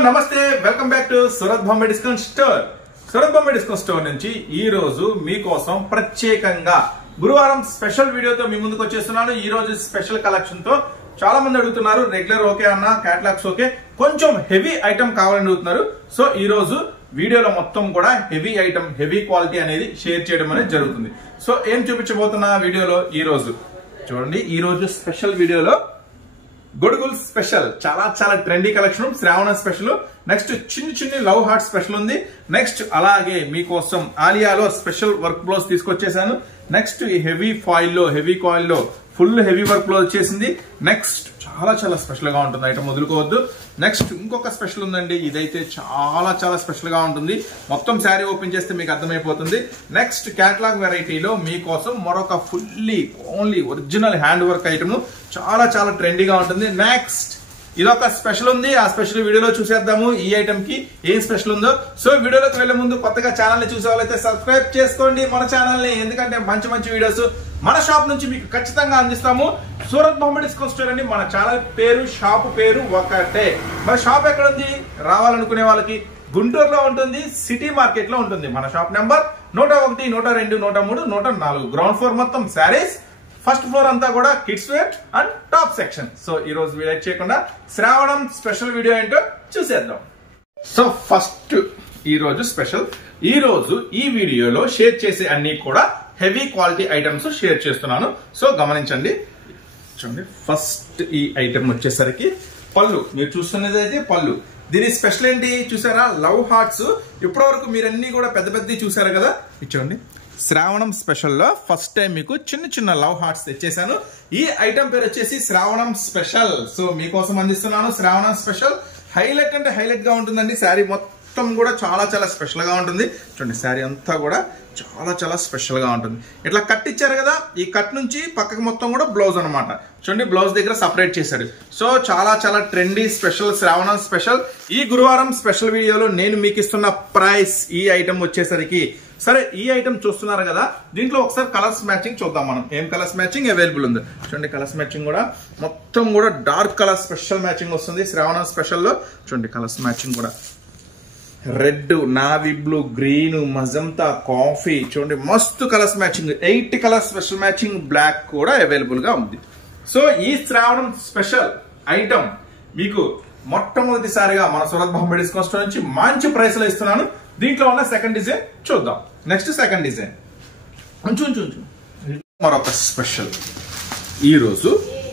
నమస్తే, welcome back to Surat Bombay discount store. Surat Bombay discount store నుంచి ఈ రోజు మీకోసం ప్రత్యేకంగా గురువారం స్పెషల్ వీడియోతో మీ ముందుకు వచ్చేస్తున్నాను. ఈ రోజు స్పెషల్ కలెక్షన్ తో చాలా మంది అడుగుతున్నారు, రెగ్యులర్ ఓకే అన్న, క్యాటలాగ్స్ ఓకే, కొంచెం హెవీ ఐటమ్ కావాలని అడుగుతున్నారు. సో ఈ రోజు వీడియోలో మొత్తం కూడా హెవీ ఐటమ్, హెవీ క్వాలిటీ అనేది షేర్ చేయడం అనేది జరుగుతుంది. సో ఏం చూపించబోతున్నా వీడియోలో ఈ రోజు చూడండి. ఈ రోజు స్పెషల్ వీడియోలో గొడుగుల్ స్పెషల్ చాలా చాలా ట్రెండీ కలెక్షన్, శ్రావణ స్పెషల్, నెక్స్ట్ చిన్ని లవ్ హార్ట్ స్పెషల్ ఉంది. నెక్స్ట్ అలాగే మీకోసం ఆలియాలో స్పెషల్ వర్క్ బ్లౌజ్ తీసుకొచ్చేసాను. నెక్స్ట్ ఈ హెవీ ఫాయిల్ లో, హెవీ కాయిల్ లో ఫుల్ హెవీ వర్క్ బ్లౌజ్ వచ్చేసింది. నెక్స్ట్ చాలా చాలా స్పెషల్ గా ఉంటుంది ఐటమ్, వదులుకోవద్దు. నెక్స్ట్ ఇంకొక స్పెషల్ ఉందండి, ఇదైతే చాలా చాలా స్పెషల్ గా ఉంటుంది. మొత్తం శారీ ఓపెన్ చేస్తే మీకు అర్థమైపోతుంది. నెక్స్ట్ కేటలాగ్ వెరైటీలో మీకోసం మరొక fully only original hand work item, చాలా చాలా ట్రెండీగా ఉంటుంది. నెక్స్ట్ ఇదొక స్పెషల్ ఉంది, ఆ స్పెషల్ వీడియోలో చూసేద్దాము ఈ ఐటమ్ కి ఏం స్పెషల్ ఉందో. సో వీడియోలోకి వెళ్లే ముందు కొత్తగా ఛానల్ ని చూసే వాళ్ళైతే సబ్స్క్రైబ్ చేసుకోండి మన ఛానల్ ని, ఎందుకంటే మంచి మంచి వీడియోస్ మన షాప్ నుంచి మీకు ఖచ్చితంగా అందిస్తాము. సూరత్ బాంబే డిస్కౌంట్ స్టోర్ అని మన ఛానల్ పేరు, షాప్ పేరు ఒకటే. మన షాప్ ఎక్కడ ఉంది? రావాలనుకునే వాళ్ళకి గుంటూరులో ఉంటుంది, సిటీ మార్కెట్ లో ఉంటుంది. మన షాప్ నెంబర్ 101, 102, 103, 104, గ్రౌండ్ ఫ్లోర్ మొత్తం శారీస్, ఫస్ట్ ఫ్లోర్ అంతా కూడా kids wear and top section. So ఈ రోజు వీడియో చేయకుండా శ్రావణం స్పెషల్ వీడియో ఏంటో చూసేద్దాం. సో ఫస్ట్ ఈ రోజు స్పెషల్, ఈ రోజు ఈ వీడియోలో షేర్ చేసే అన్ని కూడా హెవీ క్వాలిటీ ఐటమ్స్ షేర్ చేస్తున్నాను. సో గమనించండి. చూడండి, ఫస్ట్ ఈ ఐటమ్ వచ్చేసరికి పళ్ళు, మీరు చూస్తున్నది అయితే పళ్ళు. దీని స్పెషల్ ఏంటి చూసారా? Love hearts. ఇప్పటి వరకు మీరన్నీ కూడా పెద్ద పెద్ద చూసారు కదా, ఇచ్చోండి. శ్రావణం స్పెషల్లో ఫస్ట్ టైం మీకు చిన్న చిన్న లవ్ హార్ట్స్ తెచ్చేసాను. ఈ ఐటమ్ పేరు వచ్చేసి శ్రావణం స్పెషల్. సో మీకోసం అందిస్తున్నాను శ్రావణం స్పెషల్. హైలైట్ అంటే హైలైట్ గా ఉంటుందండి. శారీ మొత్తం కూడా చాలా చాలా స్పెషల్ గా ఉంటుంది. చూడండి, శారీ అంతా కూడా చాలా చాలా స్పెషల్ గా ఉంటుంది. ఇట్లా కట్ ఇచ్చారు కదా, ఈ కట్ నుంచి పక్కకి మొత్తం కూడా బ్లౌజ్ అనమాట. చూడండి, బ్లౌజ్ దగ్గర సపరేట్ చేశాడు. సో చాలా చాలా ట్రెండీ స్పెషల్ శ్రావణం స్పెషల్. ఈ గురువారం స్పెషల్ వీడియోలో నేను మీకు ఇస్తున్న ప్రైస్ ఈ ఐటమ్ వచ్చేసరికి, సరే ఈ ఐటమ్ చూస్తున్నారు కదా, దీంట్లో ఒకసారి కలర్స్ మ్యాచింగ్ చూద్దాం మనం. ఏం కలర్స్ మ్యాచింగ్ అవైలబుల్ ఉంది చూడండి. కలర్స్ మ్యాచింగ్ కూడా మొత్తం కూడా డార్క్ కలర్ స్పెషల్ మ్యాచింగ్ వస్తుంది శ్రావణం స్పెషల్లో. చూడండి కలర్స్ మ్యాచింగ్ కూడా red, navy blue, green, magenta, coffee. చూడండి మస్తు colours matching. 8 colours special matching, black కూడా అవైలబుల్ గా ఉంది. సో ఈ శ్రావణం స్పెషల్ ఐటమ్ మీకు మొట్టమొదటిసారిగా మన సూరత్ బాంబే డిస్కౌంట్ స్టోర్ నుంచి మంచి ప్రైస్ లో ఇస్తున్నాను. దీంట్లో ఉన్న సెకండ్ డిజైన్ చూద్దాం. నెక్స్ట్ సెకండ్ డిజైన్ మరొక స్పెషల్. ఈ రోజు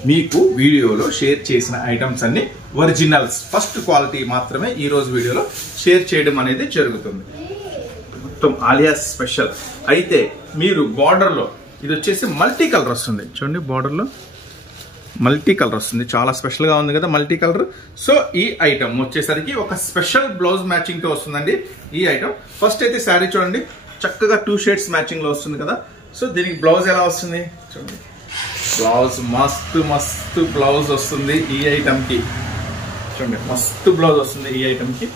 మీకు వీడియోలో షేర్ చేసిన ఐటమ్స్ అన్ని ఒరిజినల్స్, ఫస్ట్ క్వాలిటీ మాత్రమే ఈ రోజు వీడియోలో షేర్ చేయడం అనేది జరుగుతుంది. మొత్తం ఆలియా స్పెషల్. అయితే మీరు బార్డర్ లో ఇది వచ్చేసి మల్టీ కలర్ వస్తుంది. చూడండి, బార్డర్ లో మల్టీ కలర్ వస్తుంది, చాలా స్పెషల్ గా ఉంది కదా మల్టీ కలర్. సో ఈ ఐటమ్ వచ్చేసరికి ఒక స్పెషల్ బ్లౌజ్ మ్యాచింగ్ తో వస్తుందండి. ఈ ఐటమ్ ఫస్ట్ అయితే శారీ చూడండి, చక్కగా 2 షేడ్స్ మ్యాచింగ్ లో వస్తుంది కదా. సో దీనికి బ్లౌజ్ ఎలా వస్తుంది చూడండి. బ్లౌజ్ మస్తు మస్తు బ్లౌజ్ వస్తుంది ఈ ఐటమ్ కి. చూడండి మస్తు బ్లౌజ్ వస్తుంది ఈ ఐటమ్ కి.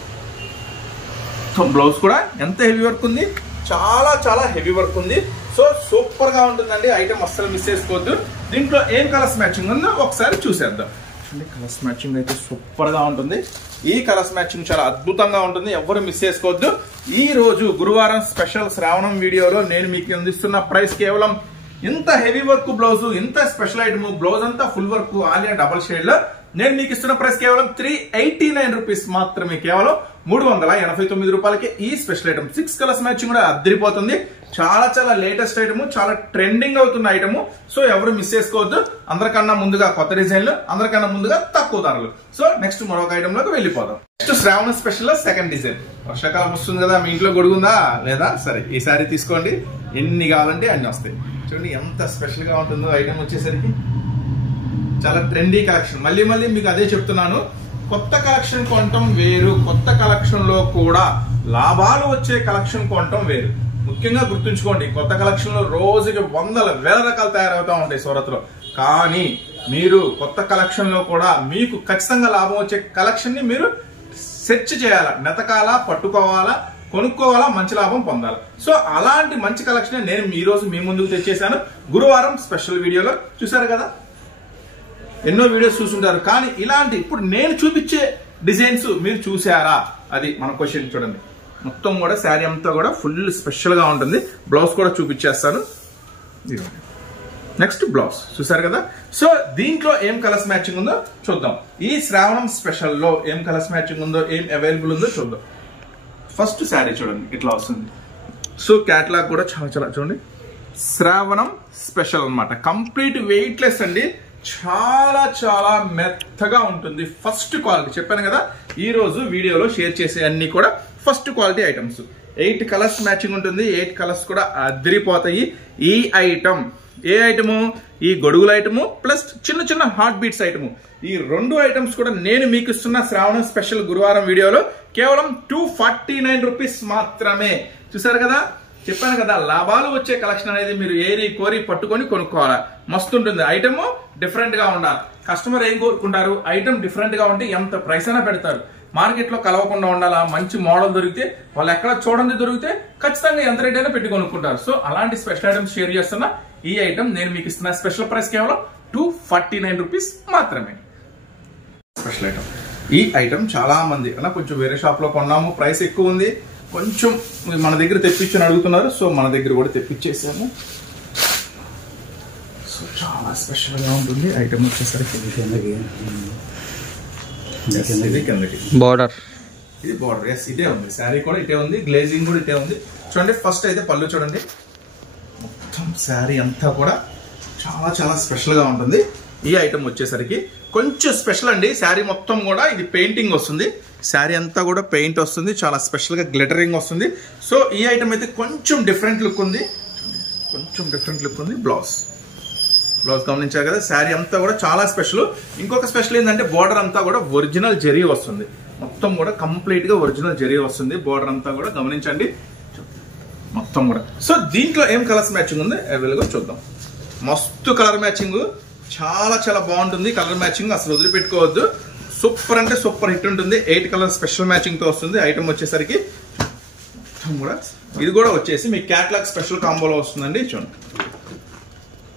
బ్లౌజ్ కూడా ఎంత హెవీ వర్క్ ఉంది, చాలా చాలా హెవీ వర్క్ ఉంది. సో సూపర్ గా ఉంటుందండి ఐటమ్, అస్సలు మిస్ చేసుకోవద్దు. దీంట్లో ఏం కలర్స్ మ్యాచింగ్ ఉందో ఒకసారి చూసేద్దాం. చూడండి, కలర్స్ మ్యాచింగ్ అయితే సూపర్ గా ఉంటుంది. ఈ కలర్స్ మ్యాచింగ్ చాలా అద్భుతంగా ఉంటుంది, ఎవరు మిస్ చేసుకోవద్దు. ఈ రోజు గురువారం స్పెషల్ శ్రావణం వీడియోలో నేను మీకు అందిస్తున్న ప్రైస్ కేవలం ఇంత హెవీ వర్క్ బ్లౌజ్, ఇంత స్పెషల్ ఐటమ్, బ్లౌజ్ అంతా full work Alia double shade లో నేను మీకు ఇస్తున్న ప్రైస్ కేవలం 389 రూపీస్ మాత్రమే. కేవలం 389 రూపాయలకి ఈ స్పెషల్ ఐటమ్. 6 కలర్స్ మ్యాచింగ్ కూడా అద్దరిపోతుంది. చాలా చాలా లేటెస్ట్ ఐటమ్, చాలా ట్రెండింగ్ అవుతున్న ఐటమ్. సో ఎవరు మిస్ చేసుకోవద్దు. అందరికన్నా ముందుగా కొత్త డిజైన్లు, అందరికన్నా ముందుగా తక్కువ ధరలు. సో నెక్స్ట్ మరొక ఐటమ్ లోకి వెళ్ళిపోదాం. నెక్స్ట్ శ్రావణ స్పెషల్ లో సెకండ్ డిజైన్. వర్షాకాలం వస్తుంది కదా, మీ ఇంట్లో గొడుగుందా లేదా? సరే ఈ సారీ తీసుకోండి, ఎన్ని కావాలంటే అన్ని వస్తాయి. చూడండి ఎంత స్పెషల్ గా ఉంటుందో ఐటమ్ వచ్చేసరికి. చాలా ట్రెండీ కలెక్షన్. మళ్ళీ మళ్ళీ మీకు అదే చెప్తున్నాను, కొత్త కలెక్షన్ కొనటం వేరు, కొత్త కలెక్షన్ లో కూడా లాభాలు వచ్చే కలెక్షన్ కొనటం వేరు. ముఖ్యంగా గుర్తుంచుకోండి, కొత్త కలెక్షన్ లో రోజుకి 100 వేల రకాలు తయారవుతూ ఉంటాయి సూరత్ లో. కానీ మీరు కొత్త కలెక్షన్ లో కూడా మీకు ఖచ్చితంగా లాభం వచ్చే కలెక్షన్ ని మీరు సెర్చ్ చేయాలా, నెతకాలా, పట్టుకోవాలా, కొనుక్కోవాలా, మంచి లాభం పొందాలి. సో అలాంటి మంచి కలెక్షన్ నేను ఈ రోజు మీ ముందుకు తెచ్చేసాను గురువారం స్పెషల్ వీడియోలో. చూసారు కదా, ఎన్నో వీడియోస్ చూసుంటారు, కానీ ఇలాంటి ఇప్పుడు నేను చూపించే డిజైన్స్ మీరు చూసారా, అది మన క్వశ్చన్. చూడండి మొత్తం కూడా శారీ అంతా కూడా ఫుల్ స్పెషల్ గా ఉంటుంది. బ్లౌజ్ కూడా చూపించేస్తాను. నెక్స్ట్ బ్లౌజ్ చూసారు కదా. సో దీంట్లో ఏం కలర్స్ మ్యాచింగ్ ఉందో చూద్దాం. ఈ శ్రావణం స్పెషల్ లో ఏం కలర్స్ మ్యాచింగ్ ఉందో, ఏం అవైలబుల్ ఉందో చూద్దాం. ఫస్ట్ శారీ చూడండి ఇట్లా వస్తుంది. సో క్యాటలాగ్ కూడా చాలా చాలా చూడండి, శ్రావణం స్పెషల్ అన్నమాట. కంప్లీట్ వెయిట్లెస్ అండి, చాలా చాలా మెత్తగా ఉంటుంది. ఫస్ట్ క్వాలిటీ చెప్పాను కదా, ఈ రోజు వీడియోలో షేర్ చేసే అన్ని కూడా first quality items. 8 colours matching ఉంటుంది. 8 కలర్స్ కూడా అదిరిపోతాయి. ఈ ఐటమ్ ఏ ఐటము, ఈ గొడుగుల ఐటము ప్లస్ చిన్న చిన్న హార్ట్ బీట్స్ ఐటము. ఈ 2 ఐటమ్స్ కూడా నేను మీకు ఇస్తున్న శ్రావణం స్పెషల్ గురువారం వీడియోలో కేవలం 249 రూపీస్ మాత్రమే. చూసారు కదా, చెప్పాను కదా, లాభాలు వచ్చే కలెక్షన్ అనేది మీరు ఏరి కోరి పట్టుకొని కొనుక్కోవాలి. మస్తు ఉంటుంది. ఐటమ్ డిఫరెంట్ గా ఉండాలి. కస్టమర్ ఏం కోరుకుంటారు, ఐటమ్ డిఫరెంట్ గా ఉంటే ఎంత ప్రైస్ అయినా పెడతారు. మార్కెట్ లో కలవకుండా ఉండాలా, మంచి మోడల్ దొరికితే, వాళ్ళు ఎక్కడ చూడండి దొరికితే ఖచ్చితంగా ఎంత రేట్ అయినా పెట్టి కొనుక్కుంటారు. సో అలాంటి స్పెషల్ ఐటమ్స్ షేర్ చేస్తున్నా. ఈ ఐటమ్ నేను మీకు ఇస్తున్న స్పెషల్ ప్రైస్ కేవలం 249 రూపీస్ మాత్రమే. Special item. ఈ ఐటమ్ చాలా మంది కొంచెం వేరే షాప్ లో కొన్నాము, ప్రైస్ ఎక్కువ ఉంది, కొంచెం మన దగ్గర తెప్పించని అడుగుతున్నారు. సో మన దగ్గర కూడా తెప్పించేసాము. సో చాలా స్పెషల్ గా ఉంటుంది ఐటమ్ వచ్చేసరికి. బార్డర్, ఇది బార్డర్, ఎస్ ఇదే ఉంది. శారీ కూడా ఇటే ఉంది, గ్లేజింగ్ కూడా ఇటే ఉంది. చూడండి ఫస్ట్ అయితే పళ్ళు చూడండి, మొత్తం శారీ అంతా కూడా చాలా చాలా స్పెషల్ గా ఉంటుంది. ఈ ఐటమ్ వచ్చేసరికి కొంచెం స్పెషల్ అండి. శారీ మొత్తం కూడా ఇది పెయింటింగ్ వస్తుంది. శారీ అంతా కూడా పెయింట్ వస్తుంది, చాలా స్పెషల్ గా గ్లిటరింగ్ వస్తుంది. సో ఈ ఐటమ్ అయితే కొంచెం డిఫరెంట్ లుక్ ఉంది, కొంచెం డిఫరెంట్ లుక్ ఉంది. బ్లౌజ్ గమనించారు కదా, శారీ అంతా కూడా చాలా స్పెషల్. ఇంకొక స్పెషల్ ఏంటంటే బోర్డర్ అంతా కూడా ఒరిజినల్ జరీ వస్తుంది. మొత్తం కూడా కంప్లీట్ గా ఒరిజినల్ జరీ వస్తుంది. బోర్డర్ అంతా కూడా గమనించండి మొత్తం కూడా. సో దీంట్లో ఏం కలర్స్ మ్యాచింగ్ ఉంది అవైలబుల్ గా చూద్దాం. మస్తు కలర్ మ్యాచింగ్, చాలా చాలా బాగుంటుంది. కలర్ మ్యాచింగ్ అసలు వదిలిపెట్టుకోవద్దు. సూపర్ అంటే సూపర్ హిట్ ఉంటుంది. 8 కలర్ స్పెషల్ మ్యాచింగ్ తో వస్తుంది. ఐటమ్ వచ్చేసరికి మొత్తం కూడా ఇది కూడా వచ్చేసి మీకు క్యాట్లాగ్ స్పెషల్ కాంబోలో వస్తుందండి. చూడండి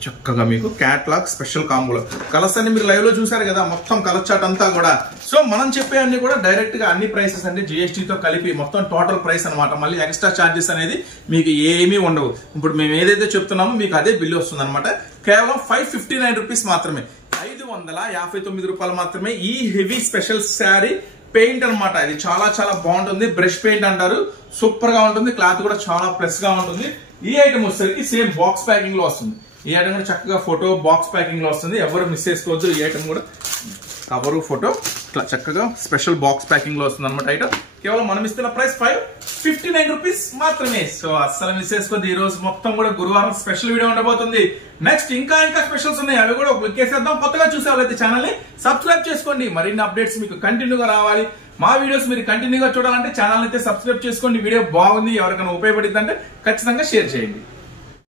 చక్కగా మీకు క్యాట్లాగ్ స్పెషల్ కాంబోలో కలర్స్ అన్ని మీరు లైవ్ లో చూసారు కదా, మొత్తం కలర్ చార్ట్ అంతా కూడా. సో మనం చెప్పే అన్ని కూడా డైరెక్ట్ గా అన్ని ప్రైసెస్ అంటే జిఎస్టీతో కలిపి మొత్తం టోటల్ ప్రైస్ అనమాట. మళ్ళీ ఎక్స్ట్రా చార్జెస్ అనేది మీకు ఏమీ ఉండవు. ఇప్పుడు మేము ఏదైతే చెప్తున్నామో మీకు అదే బిల్లు వస్తుంది అనమాట. కేవలం 559 రూపీస్ మాత్రమే, 559 రూపాయలు మాత్రమే. ఈ హెవీ స్పెషల్ శారీ పెయింట్ అనమాట. ఇది చాలా చాలా బాగుంటుంది. బ్రష్ పెయింట్ అంటారు. సూపర్ గా ఉంటుంది. క్లాత్ కూడా చాలా ప్లస్ గా ఉంటుంది. ఈ ఐటమ్ వచ్చేసరికి సేమ్ బాక్స్ ప్యాకింగ్ లో వస్తుంది. ఈ ఐటమ్ కూడా చక్కగా ఫోటో బాక్స్ ప్యాకింగ్ లో వస్తుంది. ఎవరు మిస్ చేసుకోవద్దు. ఈ ఐటమ్ కూడా కవరు ఫోటో ఇట్లా చక్కగా స్పెషల్ బాక్స్ ప్యాకింగ్ లో వస్తుంది అనమాట. ఐటమ్ కేవలం మనం ఇస్తున్న ప్రైస్ 559 రూపీస్ మాత్రమే. సో అస్సలు మిస్ చేసుకోవద్దు. ఈ రోజు మొత్తం కూడా గురువారం స్పెషల్ వీడియో ఉండబోతుంది. నెక్స్ట్ ఇంకా స్పెషల్స్ ఉన్నాయి, అవి కూడా క్లిక్ చేసేద్దాం. కొత్తగా చూసే వాళ్ళైతే ఛానల్ ని సబ్స్క్రైబ్ చేసుకోండి. మరిన్ని అప్డేట్స్ మీకు కంటిన్యూగా రావాలి. మా వీడియోస్ మీరు కంటిన్యూగా చూడాలంటే ఛానల్ అయితే సబ్స్క్రైబ్ చేసుకోండి. వీడియో బాగుంది, ఎవరికైనా ఉపయోగపడింది అంటే ఖచ్చితంగా షేర్ చేయండి.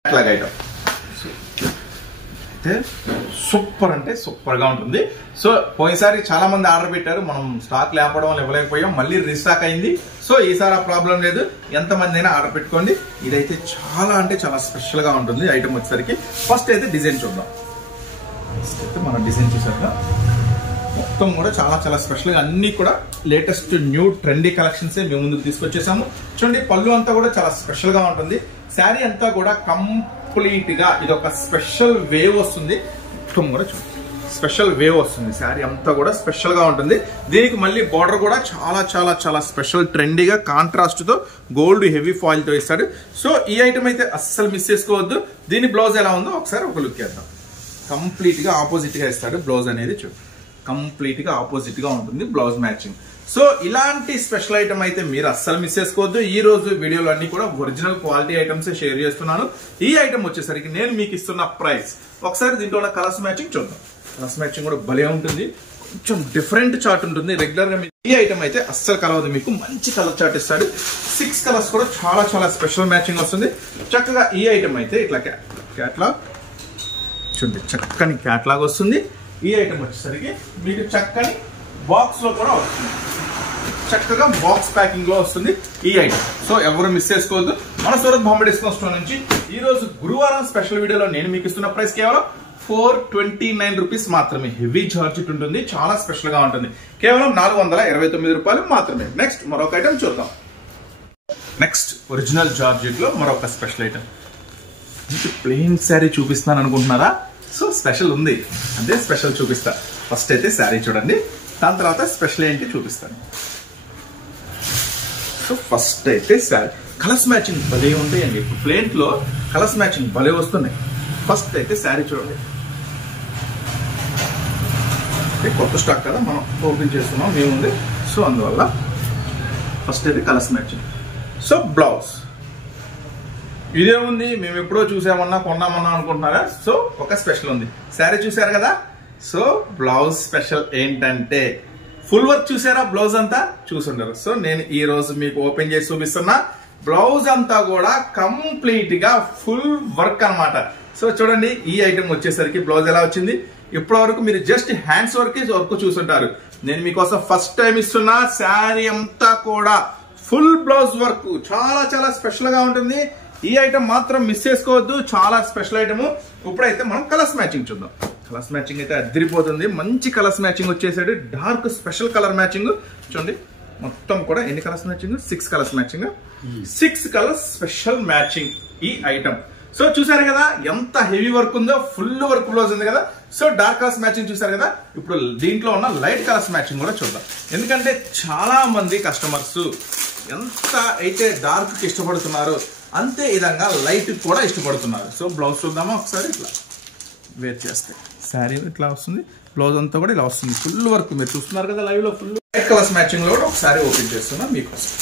అట్లాగే ఐటమ్ సూపర్ అంటే సూపర్ గా ఉంటుంది. సో పోయినసారి చాలా మంది ఆర్డర్ పెట్టారు, మనం స్టాక్ లేపడం వల్ల ఇవ్వలేకపోయాం. మళ్ళీ రీస్టాక్ అయింది. సో ఈసారి ఆ ప్రాబ్లం లేదు, ఎంతమంది అయినా ఆర్డర్ పెట్టుకోండి. ఇదైతే చాలా అంటే చాలా స్పెషల్ గా ఉంటుంది ఐటమ్ వచ్చేసరికి. ఫస్ట్ అయితే డిజైన్ చూద్దాం. మనం డిజైన్ చూసాక మొత్తం కూడా చాలా చాలా స్పెషల్ గా అన్ని కూడా లేటెస్ట్ న్యూ ట్రెండీ కలెక్షన్స్ మేము ముందుకు తీసుకొచ్చేసాము. చూడండి పళ్ళు అంతా కూడా చాలా స్పెషల్ గా ఉంటుంది. శారీ అంతా కూడా కంప్లీట్ గా ఇది ఒక స్పెషల్ వేవ్ వస్తుంది. మొత్తం కూడా చూడండి స్పెషల్ వేవ్ వస్తుంది. శారీ అంతా కూడా స్పెషల్ గా ఉంటుంది. దీనికి మళ్ళీ బార్డర్ కూడా చాలా చాలా చాలా స్పెషల్ ట్రెండీగా కాంట్రాస్ట్ తో గోల్డ్ హెవీ ఫాయిల్ తో ఇస్తాడు. సో ఈ ఐటమ్ అయితే అస్సలు మిస్ చేసుకోవద్దు. దీని బ్లౌజ్ ఎలా ఉందో ఒకసారి ఒక లుక్ వేద్దాం. కంప్లీట్ గా ఆపోజిట్ గా ఇస్తాడు బ్లౌజ్ అనేది. చూడు కంప్లీట్ గా ఆపోజిట్ గా ఉంటుంది బ్లౌజ్ మ్యాచింగ్. సో ఇలాంటి స్పెషల్ ఐటమ్ అయితే మీరు అస్సలు మిస్ చేసుకోవద్దు. ఈ రోజు వీడియోలో అన్ని కూడా ఒరిజినల్ క్వాలిటీ ఐటమ్స్ షేర్ చేస్తున్నాను. ఈ ఐటమ్ వచ్చేసరికి నేను మీకు ఇస్తున్న ప్రైస్ ఒకసారి దీంట్లో ఉన్న కలర్స్ మ్యాచింగ్ చూద్దాం. కలర్స్ మ్యాచింగ్ కూడా భలే ఉంటుంది. కొంచెం డిఫరెంట్ చార్ట్ ఉంటుంది. రెగ్యులర్ గా ఈ ఐటమ్ అయితే అస్సలు కలవదు. మీకు మంచి కలర్ చార్ట్ ఇస్తాడు. 6 కలర్స్ కూడా చాలా చాలా స్పెషల్ మ్యాచింగ్ వస్తుంది. చక్కగా ఈ ఐటమ్ అయితే ఇట్లా క్యాట్లాగ్ చూడండి, చక్కని క్యాట్లాగ్ వస్తుంది. ఈ ఐటమ్ వచ్చేసరికి మీకు చక్కని బాక్స్ లో కూడా వస్తుంది. చక్కగా బాక్స్ ప్యాకింగ్ లో వస్తుంది ఈ ఐటమ్. సో ఎవరు మిస్ చేసుకోవద్దు. మన సూరత్ బాంబే డిస్కౌంట్ స్టోర్ నుంచి ఈ రోజు గురువారం స్పెషల్ వీడియోలో నేను మీకు ఇస్తున్న ప్రైస్ కేవలం 429 రూపీస్ మాత్రమే. హెవీ జార్జెట్ ఉంటుంది, చాలా స్పెషల్ గా ఉంటుంది. కేవలం 429 రూపాయలు మాత్రమే. నెక్స్ట్ మరొక ఐటమ్ చూద్దాం. నెక్స్ట్ ఒరిజినల్ జార్జెట్ లో మరొక స్పెషల్ ఐటమ్. ప్లెయిన్ శారీ చూపిస్తాను అనుకుంటున్నారా? సో స్పెషల్ ఉంది, అదే స్పెషల్ చూపిస్తా. ఫస్ట్ అయితే శారీ చూడండి, దాని తర్వాత స్పెషల్ ఏంటి చూపిస్తాను. సో ఫస్ట్ అయితే శారీ కలర్స్ మ్యాచింగ్ భలే ఉంటాయండి. ఇప్పుడు ప్లెయిన్ లో కలర్స్ మ్యాచింగ్ భలే వస్తున్నాయి. ఫస్ట్ అయితే శారీ చూడండి, కొత్త స్టాక్ కదా మనం ఓపెన్ చేస్తున్నాం ఏముంది. సో అందువల్ల ఫస్ట్ అయితే కలర్స్ మ్యాచింగ్. సో బ్లౌజ్ ఇదే ఉంది, మేము ఎప్పుడో చూసామన్నా కొన్నామన్నా అనుకుంటున్నారా? సో ఒక స్పెషల్ ఉంది. శారీ చూసారు కదా? సో బ్లౌజ్ స్పెషల్ ఏంటంటే ఫుల్ వర్క్ చూసారా? బ్లౌజ్ అంతా చూసుంటారు. సో నేను ఈ రోజు మీకు ఓపెన్ చేసి చూపిస్తున్నా. బ్లౌజ్ అంతా కూడా కంప్లీట్ గా ఫుల్ వర్క్ అన్నమాట. సో చూడండి, ఈ ఐటమ్ వచ్చేసరికి బ్లౌజ్ ఎలా వచ్చింది. ఇప్పటి వరకు మీరు జస్ట్ హ్యాండ్స్ వర్క్ చూసుంటారు. నేను మీకోసం ఫస్ట్ టైం ఇస్తున్నా. శారీ అంతా కూడా ఫుల్ బ్లౌజ్ వర్క్, చాలా చాలా స్పెషల్ గా ఉంటుంది. ఈ ఐటమ్ మాత్రం మిస్ చేసుకోవద్దు, చాలా స్పెషల్ ఐటమ్. ఇప్పుడైతే మనం కలర్స్ మ్యాచింగ్ చూద్దాం. కలర్స్ మ్యాచింగ్ అయితే అదిరిపోతుంది. మంచి కలర్స్ మ్యాచింగ్ వచ్చేసాడు. డార్క్ స్పెషల్ కలర్ మ్యాచింగ్ చూడండి. మొత్తం కూడా ఎన్ని colours matching? 6 colours matching. 6 colours special matching ఈ ఐటమ్. సో చూసారు కదా ఎంత హెవీ వర్క్ ఉందో. ఫుల్ వర్క్ బ్లౌజ్ ఉంది కదా. సో డార్క్ కలర్స్ మ్యాచింగ్ చూసారు కదా. ఇప్పుడు దీంట్లో ఉన్న లైట్ కలర్స్ మ్యాచింగ్ కూడా చూద్దాం. ఎందుకంటే చాలా మంది కస్టమర్స్ ఎంత అయితే డార్క్ కి ఇష్టపడుతున్నారు, అంతే విధంగా లైట్ కూడా ఇష్టపడుతున్నారు. సో బ్లౌజ్ చూద్దామా ఒకసారి. ఇట్లా వేర్ చేస్తే శారీ ఇట్లా వస్తుంది, బ్లౌజ్ అంతా కూడా ఇలా వస్తుంది. ఫుల్ వర్క్ మీరు చూస్తున్నారు కదా లైవ్ లో. ఫుల్ లైట్ కలర్స్ మ్యాచింగ్ లో కూడా ఒకసారి ఓపెన్ చేస్తున్నా మీకోసం.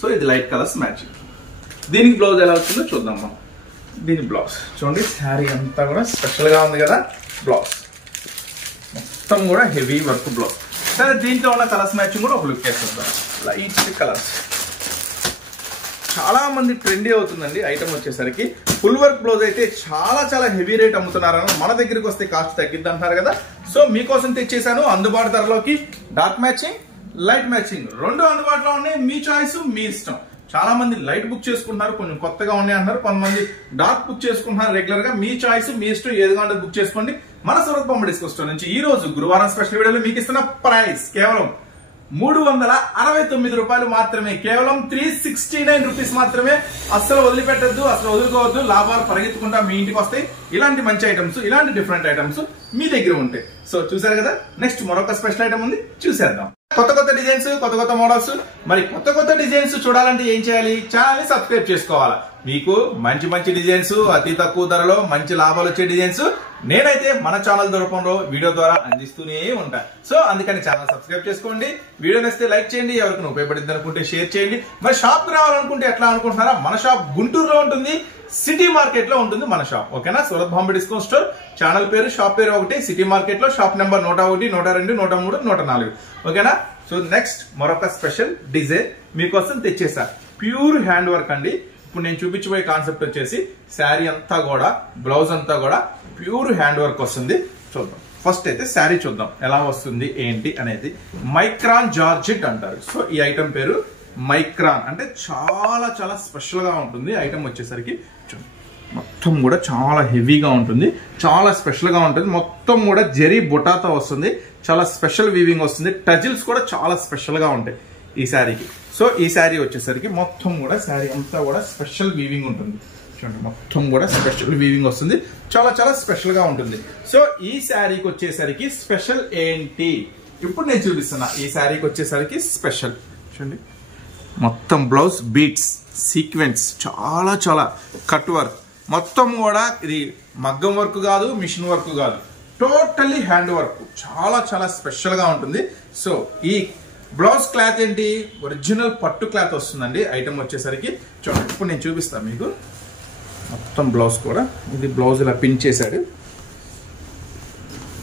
సో ఇది లైట్ కలర్స్ మ్యాచింగ్. దీనికి బ్లౌజ్ ఎలా వచ్చిందో చూద్దాం మనం. దీని బ్లౌజ్ చూడండి. శారీ అంతా కూడా స్పెషల్ గా ఉంది కదా. బ్లౌజ్ మొత్తం కూడా హెవీ వర్క్ బ్లౌజ్. సరే, దీంట్లో ఉన్న కలర్స్ మ్యాచింగ్ కూడా ఒక లుక్ వేస్తుంటాం. లైట్ కలర్స్ చాలా మంది ట్రెండీ అవుతుందండి ఐటమ్ వచ్చేసరికి. ఫుల్ వర్క్ బ్లౌజ్ అయితే చాలా చాలా హెవీ రేట్ అమ్ముతున్నారు. మన దగ్గరికి వస్తే కాస్ట్ తగ్గిద్ది అంటారు కదా. సో మీకోసం తెచ్చేసాను అందుబాటు ధరలోకి. డార్క్ మ్యాచింగ్, లైట్ మ్యాచింగ్ రెండు అందుబాటులో ఉన్నాయి. మీ చాయిస్, మీ ఇష్టం. చాలా మంది లైట్ బుక్ చేసుకుంటున్నారు, కొంచెం కొత్తగా ఉన్నాయి అంటున్నారు. కొంతమంది డార్క్ బుక్ చేసుకుంటున్నారు రెగ్యులర్ గా. మీ చాయిస్, మీ ఇష్టం, ఏదిగా ఉంటుంది బుక్ చేసుకోండి. మన సూరత్ బొమ్మ డిస్కౌంట్ స్టోర్ నుంచి ఈ రోజు గురువారం స్పెషల్ వీడియోలో మీకు ఇస్తున్న ప్రైస్ కేవలం 369 రూపాయలు మాత్రమే. కేవలం 369 రూపీస్ మాత్రమే. అస్సలు వదిలిపెట్టద్దు, అసలు వదులుకోవద్దు. లాభాలు పరిగెత్తుకుంటా మీ ఇంటికి వస్తాయి. ఇలాంటి మంచి ఐటమ్స్, ఇలాంటి డిఫరెంట్ ఐటమ్స్ మీ దగ్గర ఉంటాయి. సో చూసారు కదా. నెక్స్ట్ మరొక స్పెషల్ ఐటమ్ ఉంది, చూసేద్దాం. కొత్త కొత్త డిజైన్స్, కొత్త కొత్త మోడల్స్. మరి కొత్త కొత్త డిజైన్స్ చూడాలంటే ఏం చేయాలి? ఛానల్ ని సబ్స్క్రైబ్ చేసుకోవాలా. మీకు మంచి మంచి డిజైన్స్, అతి తక్కువ ధరలో మంచి లాభాలు వచ్చే డిజైన్స్ నేనైతే మన ఛానల్ రూపంలో వీడియో ద్వారా అందిస్తూనే ఉంటా. సో అందుకని ఛానల్ సబ్స్క్రైబ్ చేసుకోండి. వీడియో నచ్చితే లైక్ చేయండి, ఎవరికి ఉపయోగపడింది అనుకుంటే షేర్ చేయండి. మరి షాప్ రావాలనుకుంటే ఎట్లా అనుకుంటున్నారా? మన షాప్ గుంటూరులో ఉంటుంది, సిటీ మార్కెట్ లో ఉంటుంది మన షాప్. ఓకేనా? Surat Bombay discount store. Channel పేరు, షాప్ పేరు ఒకటి. సిటీ మార్కెట్ లో షాప్ నెంబర్ 101, 102, 103, 104. ఓకేనా? సో నెక్స్ట్ మరొక స్పెషల్ డిజైన్ మీకోసం తెచ్చేసా. ప్యూర్ హ్యాండ్ వర్క్ అండి. ఇప్పుడు నేను చూపించబోయే కాన్సెప్ట్ వచ్చేసి శారీ అంతా కూడా, బ్లౌజ్ అంతా కూడా ప్యూర్ హ్యాండ్ వర్క్ వస్తుంది. చూద్దాం. ఫస్ట్ అయితే శారీ చూద్దాం ఎలా వస్తుంది ఏంటి అనేది. మైక్రాన్ జార్జెట్ అంటారు. సో ఈ ఐటమ్ పేరు మైక్రాన్. అంటే చాలా చాలా స్పెషల్ గా ఉంటుంది ఐటమ్ వచ్చేసరికి. మొత్తం కూడా చాలా హెవీగా ఉంటుంది, చాలా స్పెషల్ గా ఉంటుంది. మొత్తం కూడా జరీ బుటాతో వస్తుంది. చాలా స్పెషల్ వీవింగ్ వస్తుంది. టజిల్స్ కూడా చాలా స్పెషల్ గా ఉంటాయి ఈ శారీకి. సో ఈ శారీ వచ్చేసరికి మొత్తం కూడా శారీ అంతా కూడా స్పెషల్ వీవింగ్ ఉంటుంది. చూడండి, మొత్తం కూడా స్పెషల్ వీవింగ్ వస్తుంది. చాలా చాలా స్పెషల్ గా ఉంటుంది. సో ఈ శారీకి వచ్చేసరికి స్పెషల్ ఏంటి ఇప్పుడు నేను చూపిస్తున్నా. ఈ శారీకి వచ్చేసరికి స్పెషల్ చూడండి. మొత్తం బ్లౌజ్ బీట్స్, సీక్వెన్స్, చాలా చాలా కట్ వర్క్. మొత్తం కూడా ఇది మగ్గం వర్క్ కాదు, మిషన్ వర్క్ కాదు, టోటల్లీ హ్యాండ్ వర్క్. చాలా చాలా స్పెషల్ గా ఉంటుంది. సో ఈ బ్లౌజ్ క్లాత్ ఏంటి? ఒరిజినల్ పట్టు క్లాత్ వస్తుందండి ఐటమ్ వచ్చేసరికి. చూడండి, ఇప్పుడు నేను చూపిస్తాను మీకు. మొత్తం బ్లౌజ్ కూడా ఇది బ్లౌజ్ ఇలా పిన్ చేశాడు.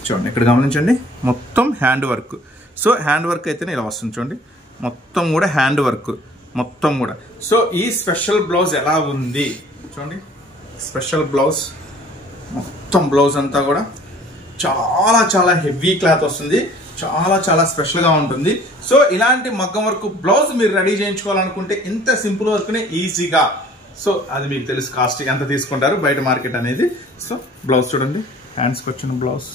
చూడండి, ఇక్కడ గమనించండి. మొత్తం hand work. So hand work అయితేనే ఇలా వస్తుంది చూడండి. మొత్తం కూడా హ్యాండ్ వర్క్ మొత్తం కూడా. సో ఈ స్పెషల్ బ్లౌజ్ ఎలా ఉంది చూడండి. స్పెషల్ బ్లౌజ్, మొత్తం బ్లౌజ్ అంతా కూడా చాలా చాలా హెవీ క్లాత్ వస్తుంది. చాలా చాలా స్పెషల్ గా ఉంటుంది. సో ఇలాంటి మగ్గం వర్క్ బ్లౌజ్ మీరు రెడీ చేయించుకోవాలనుకుంటే ఇంత సింపుల్ వర్క్ నే ఈజీగా సో అది మీకు తెలుసు కాస్ట్ ఎంత తీసుకుంటారు బయట మార్కెట్ అనేది. సో బ్లౌజ్ చూడండి, హ్యాండ్స్కి వచ్చిన బ్లౌజ్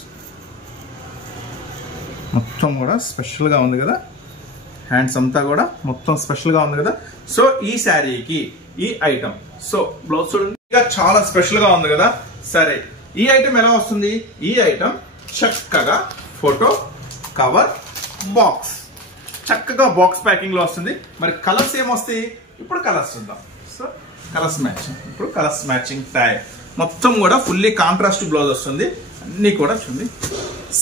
మొత్తం కూడా స్పెషల్గా ఉంది కదా, హ్యాండ్స్ అంతా కూడా మొత్తం స్పెషల్గా ఉంది కదా. సో ఈ శారీకి ఈ ఐటమ్, సో బ్లౌజ్ చూడండి చాలా స్పెషల్గా ఉంది కదా. సరే, ఈ ఐటమ్ ఎలా వస్తుంది? ఈ ఐటమ్ చక్కగా ఫోటో కవర్ బాక్స్, చక్కగా బాక్స్ ప్యాకింగ్ లో వస్తుంది. మరి కలర్స్ ఏమొస్తాయి? ఇప్పుడు కలర్స్ చూద్దాం. సో కలర్స్ మ్యాచింగ్, ఇప్పుడు కలర్స్ మ్యాచింగ్ టైప్ మొత్తం కూడా ఫుల్లీ కాంట్రాస్ట్ బ్లౌజ్ వస్తుంది. అన్ని కూడా చూడండి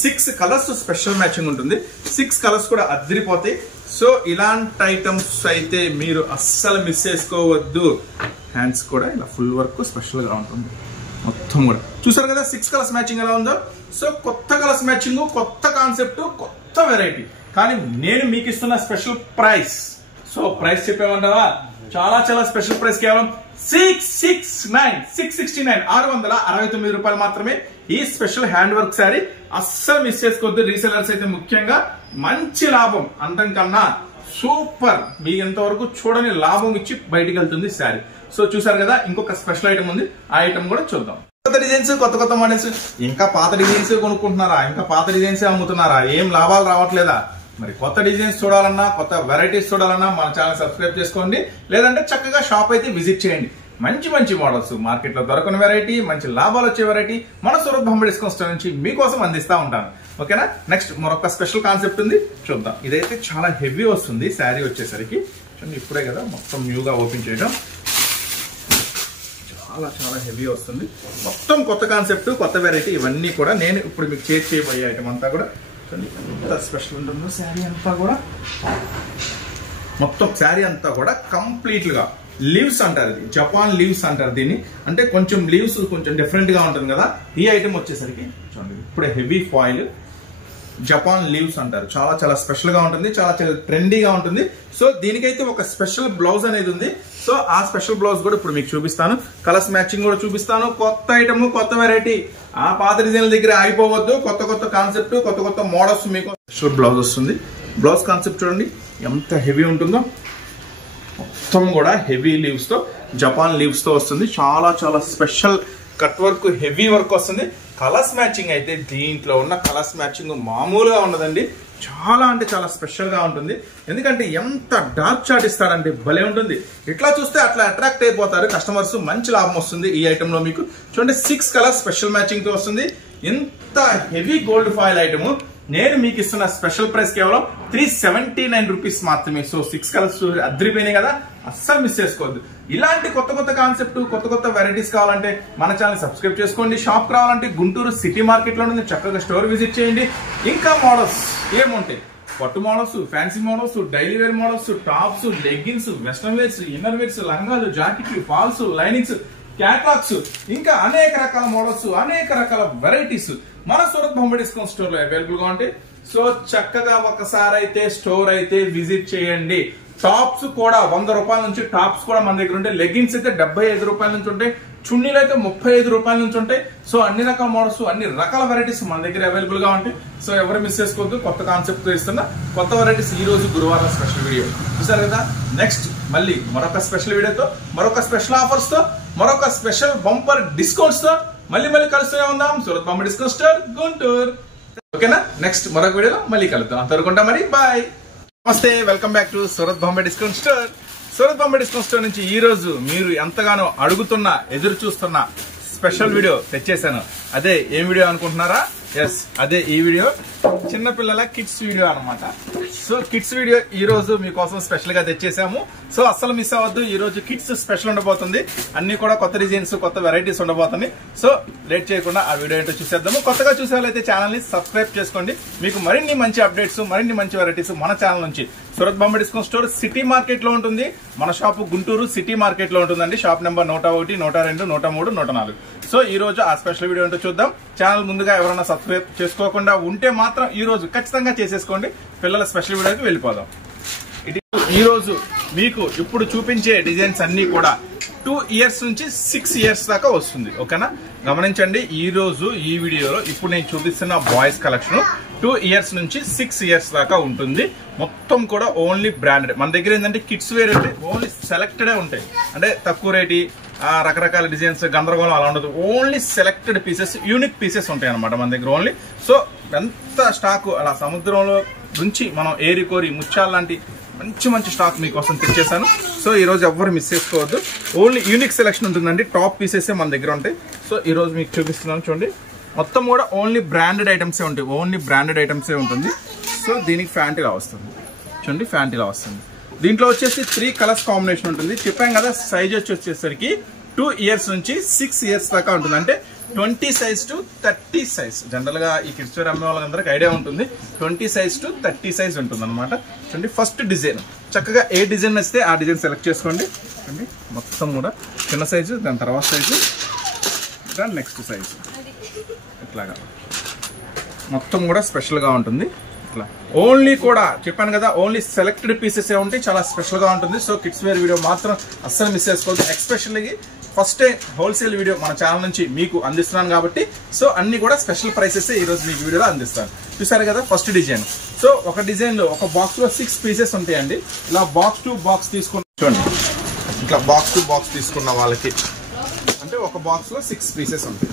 6 కలర్స్ స్పెషల్ మ్యాచింగ్ ఉంటుంది. 6 కలర్స్ కూడా అదిరిపోతాయి. సో ఇలాంటి ఐటమ్స్ అయితే మీరు అస్సలు మిస్ చేసుకోవద్దు. హ్యాండ్స్ కూడా ఇలా ఫుల్ వర్క్ స్పెషల్ గా ఉంటుంది. మొత్తం కూడా చూసారు కదా 6 కలర్స్ మ్యాచింగ్ ఎలా ఉందో. సో కొత్త కలర్స్ మ్యాచింగ్, కొత్త కాన్సెప్ట్, కొత్త వెరైటీ. కానీ నేను మీకు ఇస్తున్న స్పెషల్ ప్రైస్, సో ప్రైస్ చెప్పేమంటావా? చాలా చాలా స్పెషల్ ప్రైస్, కేవలం 669 669 రూపాయలు మాత్రమే ఈ స్పెషల్ హ్యాండ్ వర్క్ శారీ. అస్సలు మిస్ చేసుకోవద్దు. రీసెలర్స్ అయితే ముఖ్యంగా మంచి లాభం అంతం కన్నా సూపర్, మీ ఎంతవరకు చూడని లాభం ఇచ్చి బయటికి వెళ్తుంది శారీ. సో చూసారు కదా, ఇంకొక స్పెషల్ ఐటమ్ ఉంది, ఆ ఐటమ్ కూడా చూద్దాం. కొత్త డిజైన్స్, కొత్త మోడల్స్. ఇంకా పాత డిజైన్స్ కొనుక్కుంటున్నారా? ఇంకా పాత డిజైన్స్ అమ్ముతున్నారా? ఏం లాభాలు రావట్లేదా? మరి కొత్త డిజైన్స్ చూడాలన్నా, కొత్త వెరైటీస్ చూడాలన్నా మన ఛానల్ సబ్స్క్రైబ్ చేసుకోండి. లేదంటే చక్కగా షాప్ అయితే విజిట్ చేయండి. మంచి మంచి మోడల్స్, మార్కెట్ లో దొరకని వెరైటీ, మంచి లాభాలు వచ్చే వెరైటీ మన సూరత్ బొంబాయి డిస్కౌంట్ స్టోర్ నుంచి మీకోసం అందిస్తా ఉంటాను. ఓకేనా? నెక్స్ట్ మరొక స్పెషల్ కాన్సెప్ట్ ఉంది, చూద్దాం. ఇదైతే చాలా హెవీ వస్తుంది శారీ వచ్చేసరికి. ఇప్పుడే కదా మొత్తం న్యూగా ఓపెన్ చేయడం, చాలా చాలా హెవీ వస్తుంది. మొత్తం కొత్త కాన్సెప్ట్, కొత్త వెరైటీ, ఇవన్నీ కూడా నేను ఇప్పుడు మీకు చేయబోయే ఐటమ్ అంతా కూడా ఎంత స్పెషల్ ఉంటుందో. శారీ అంతా కూడా మొత్తం శారీ అంతా కూడా కంప్లీట్ గా లీవ్స్ అంటారు, ఇది జపాన్ లీవ్స్ అంటారు దీన్ని. అంటే కొంచెం లీవ్స్ కొంచెం డిఫరెంట్ గా ఉంటుంది కదా. ఈ ఐటమ్ వచ్చేసరికి చూడండి, ఇప్పుడే హెవీ ఫాయిల్ జపాన్ లీవ్స్ అంటారు. చాలా చాలా స్పెషల్ గా ఉంటుంది, చాలా చాలా ట్రెండీగా ఉంటుంది. సో దీనికైతే ఒక స్పెషల్ బ్లౌజ్ అనేది ఉంది. సో ఆ స్పెషల్ బ్లౌజ్ కూడా ఇప్పుడు మీకు చూపిస్తాను. కలర్స్ మ్యాచింగ్ కూడా చూపిస్తాను. కొత్త ఐటమ్, కొత్త వెరైటీ. ఆ పాత డిజైన్ల దగ్గర ఆగిపోవద్దు. కొత్త కొత్త కాన్సెప్ట్, కొత్త కొత్త మోడల్స్ మీకు స్పెషల్ బ్లౌజ్ వస్తుంది. బ్లౌజ్ కాన్సెప్ట్ చూడండి ఎంత హెవీ ఉంటుందో. మొత్తం కూడా హెవీ లీవ్స్ తో, జపాన్ లీవ్స్ తో వస్తుంది. చాలా చాలా special cut work, heavy work వస్తుంది. కలర్స్ మ్యాచింగ్ అయితే దీంట్లో ఉన్న కలర్స్ మ్యాచింగ్ మామూలుగా ఉండదండి. చాలా అంటే చాలా స్పెషల్ గా ఉంటుంది. ఎందుకంటే ఎంత డార్క్ చార్ట్ ఇస్తారంటే భలే ఉంటుంది. ఇట్లా చూస్తే అట్లా అట్రాక్ట్ అయిపోతారు కస్టమర్స్. మంచి లాభం వస్తుంది ఈ ఐటమ్ లో మీకు. చూడండి 6 కలర్స్ స్పెషల్ మ్యాచింగ్ తో వస్తుంది. ఎంత హెవీ గోల్డ్ ఫాయిల్ ఐటమ్. నేను మీకు ఇస్తున్న స్పెషల్ ప్రైస్ కేవలం 379 రూపీస్ మాత్రమే. సో 6 కలర్స్ అద్రిపోయినాయి కదా, అస్సలు మిస్ చేసుకోవద్దు. ఇలాంటి కొత్త కొత్త కాన్సెప్ట్, కొత్త కొత్త వెరైటీస్ కావాలంటే మన ఛానల్ సబ్స్క్రైబ్ చేసుకోండి. షాప్ రావాలంటే గుంటూరు సిటీ మార్కెట్ లో ఉంది, చక్కగా స్టోర్ విజిట్ చేయండి. ఇంకా మోడల్స్ ఏముంటాయి? పట్టు models, fancy models, daily wear models, tops, leggings, western wears, inner wears, లంగాలు, జాకెట్లు, ఫాల్స్, లైనింగ్స్, క్యాట్లాగ్స్, ఇంకా అనేక రకాల మోడల్స్, అనేక రకాల వెరైటీస్ మన సూరత్ బొంబాయి డిస్కౌంట్ స్టోర్ లో అవైలబుల్ గా ఉంటాయి. సో చక్కగా ఒకసారి అయితే స్టోర్ అయితే విజిట్ చేయండి. టాప్స్ కూడా 100 రూపాయల నుంచి టాప్స్ కూడా మన దగ్గర ఉంటాయి. లెగ్గిన్స్ అయితే 75 రూపాయల నుంచి ఉంటాయి. చున్నీలు అయితే 35 రూపాయల నుంచి ఉంటాయి. సో అన్ని రకాల మోడల్స్, అన్ని రకాల వెరైటీస్ మన దగ్గర అవైలబుల్ గా ఉంటాయి. సో ఎవరు మిస్ చేసుకోవద్దు. కొత్త కాన్సెప్ట్ తో ఇస్తున్న కొత్త వెరైటీస్ ఈ రోజు గురువారం స్పెషల్ వీడియో చూసారు కదా. నెక్స్ట్ మళ్ళీ మరొక స్పెషల్ వీడియోతో, మరొక స్పెషల్ ఆఫర్స్ తో, మరొక స్పెషల్ బంపర్ డిస్కౌంట్స్ తో మళ్ళీ తలుస్తూనే ఉందాం. Surat Bombay discount store, Guntur. ఓకేనా? నెక్స్ట్ మరొక వీడియోలో మళ్ళీ కలుద్దాం. అంతవరకు మరి బాయ్. నమస్తే, welcome back to Surat Bombay discount store. Surat Bombay discount store నుంచి ఈ రోజు మీరు ఎంతగానో అడుగుతున్న, ఎదురు చూస్తున్న స్పెషల్ వీడియో తెచ్చేసాను. అదే ఏం వీడియో అనుకుంటున్నారా? ఎస్, అదే ఈ వీడియో. చిన్నపిల్లల కిడ్స్ వీడియో అనమాట. సో కిడ్స్ వీడియో ఈ రోజు మీకోసం స్పెషల్ గా తెచ్చేసాము. సో అస్సలు మిస్ అవ్వద్దు. ఈ రోజు కిడ్స్ స్పెషల్ ఉండబోతుంది. అన్ని కూడా కొత్త డిజైన్స్, కొత్త వెరైటీస్ ఉండబోతుంది. సో లేట్ చేయకుండా ఆ వీడియో ఏంటో చూసేద్దాము. కొత్తగా చూసే వాళ్ళైతే ఛానల్ ని సబ్స్క్రైబ్ చేసుకోండి. మీకు మరిన్ని మంచి అప్డేట్స్, మరిన్ని మంచి వెరైటీస్ మన ఛానల్ నుంచి. Surat Bombay discount store city market లో ఉంటుంది. మన షాపు గుంటూరు సిటీ మార్కెట్ లో ఉంటుందండి. Shop number 101, 102, 103, 104. సో ఈ రోజు ఆ స్పెషల్ వీడియో ఏంటో చూద్దాం. ఛానల్ ముందుగా ఎవరైనా సబ్స్క్రైబ్ చేసుకోకుండా ఉంటే మాత్రం ఈ రోజు ఖచ్చితంగా చేసేసుకోండి. పిల్లల స్పెషల్ వీడియోకి వెళ్ళిపోదాం. ఈ రోజు మీకు ఇప్పుడు చూపించే డిజైన్స్ అన్ని కూడా 2 ఇయర్స్ నుంచి 6 ఇయర్స్ దాకా వస్తుంది. ఓకేనా, గమనించండి. ఈ రోజు ఈ వీడియోలో ఇప్పుడు నేను చూపిస్తున్న బాయ్స్ కలెక్షన్ 2 ఇయర్స్ నుంచి 6 ఇయర్స్ దాకా ఉంటుంది. మొత్తం కూడా ఓన్లీ బ్రాండెడ్. మన దగ్గర ఏంటంటే కిడ్స్ వేర్ అంటే ఓన్లీ సెలెక్టెడే ఉంటాయి. అంటే తక్కువ రేటి రకరకాల డిజైన్స్ గందరగోళం అలా ఉండదు. Only selected pieces, unique pieces ఉంటాయి అనమాట మన దగ్గర ఓన్లీ. సో ఎంత స్టాక్ అలా సముద్రంలో నుంచి మనం ఏరి కోరి ముత్యాల లాంటి మంచి స్టాక్ మీకోసం తెచ్చేసాను. సో ఈ రోజు ఎవ్వరు మిస్ చేసుకోవద్దు. ఓన్లీ యూనిక్ సెలెక్షన్ ఉంటుందండి. టాప్ పీసెస్ మన దగ్గర ఉంటాయి. సో ఈ రోజు మీకు చూపిస్తున్నాను చూడండి. మొత్తం కూడా ఓన్లీ బ్రాండెడ్ ఐటమ్సే ఉంటాయి. ఓన్లీ బ్రాండెడ్ ఐటమ్సే ఉంటుంది. సో దీనికి ఫ్యాంట్ ఇలా వస్తుంది చూడండి. ఫ్యాంట్ ఇలా వస్తుంది. దీంట్లో వచ్చేసి 3 కలర్స్ కాంబినేషన్ ఉంటుంది. చెప్పాం కదా, సైజ్ వచ్చేసరికి 2 ఇయర్స్ నుంచి 6 ఇయర్స్ దాకా ఉంటుంది. అంటే 20 సైజ్ టు 30 సైజ్. జనరల్ గా ఈ కిడ్స్ వేర్ అమ్మే వాళ్ళందరికీ ఐడియా ఉంటుంది. 20 సైజ్ టు 30 సైజ్ ఉంటుంది అనమాట. చూడండి, ఫస్ట్ డిజైన్ చక్కగా ఏ డిజైన్ వస్తే ఆ డిజైన్ సెలెక్ట్ చేసుకోండి. చూడండి, మొత్తం కూడా చిన్న సైజు, దాని తర్వాత సైజు, దాని నెక్స్ట్ సైజు, ఇట్లాగా మొత్తం కూడా స్పెషల్ గా ఉంటుంది. ఇట్లా ఓన్లీ కూడా చెప్పాను కదా, ఓన్లీ సెలెక్టెడ్ పీసెస్ ఏ ఉంటాయి. చాలా స్పెషల్ గా ఉంటుంది. సో కిడ్స్ వేర్ వీడియో మాత్రం అస్సలు మిస్ చేసుకోవద్దు. ఎక్స్పెషల్లీ ఫస్ట్ హోల్సేల్ వీడియో మన ఛానల్ నుంచి మీకు అందిస్తున్నాను కాబట్టి సో అన్ని కూడా స్పెషల్ ప్రైసెస్ ఈ రోజు మీకు వీడియోలో అందిస్తాను. చూసారు కదా ఫస్ట్ డిజైన్. సో ఒక డిజైన్ లో ఒక బాక్స్ లో 6 పీసెస్ ఉంటాయండి. ఇలా బాక్స్ టు బాక్స్ తీసుకున్న చూడండి, ఇట్లా బాక్స్ టు బాక్స్ తీసుకున్న వాళ్ళకి అంటే ఒక బాక్స్ లో 6 పీసెస్ ఉంటాయి.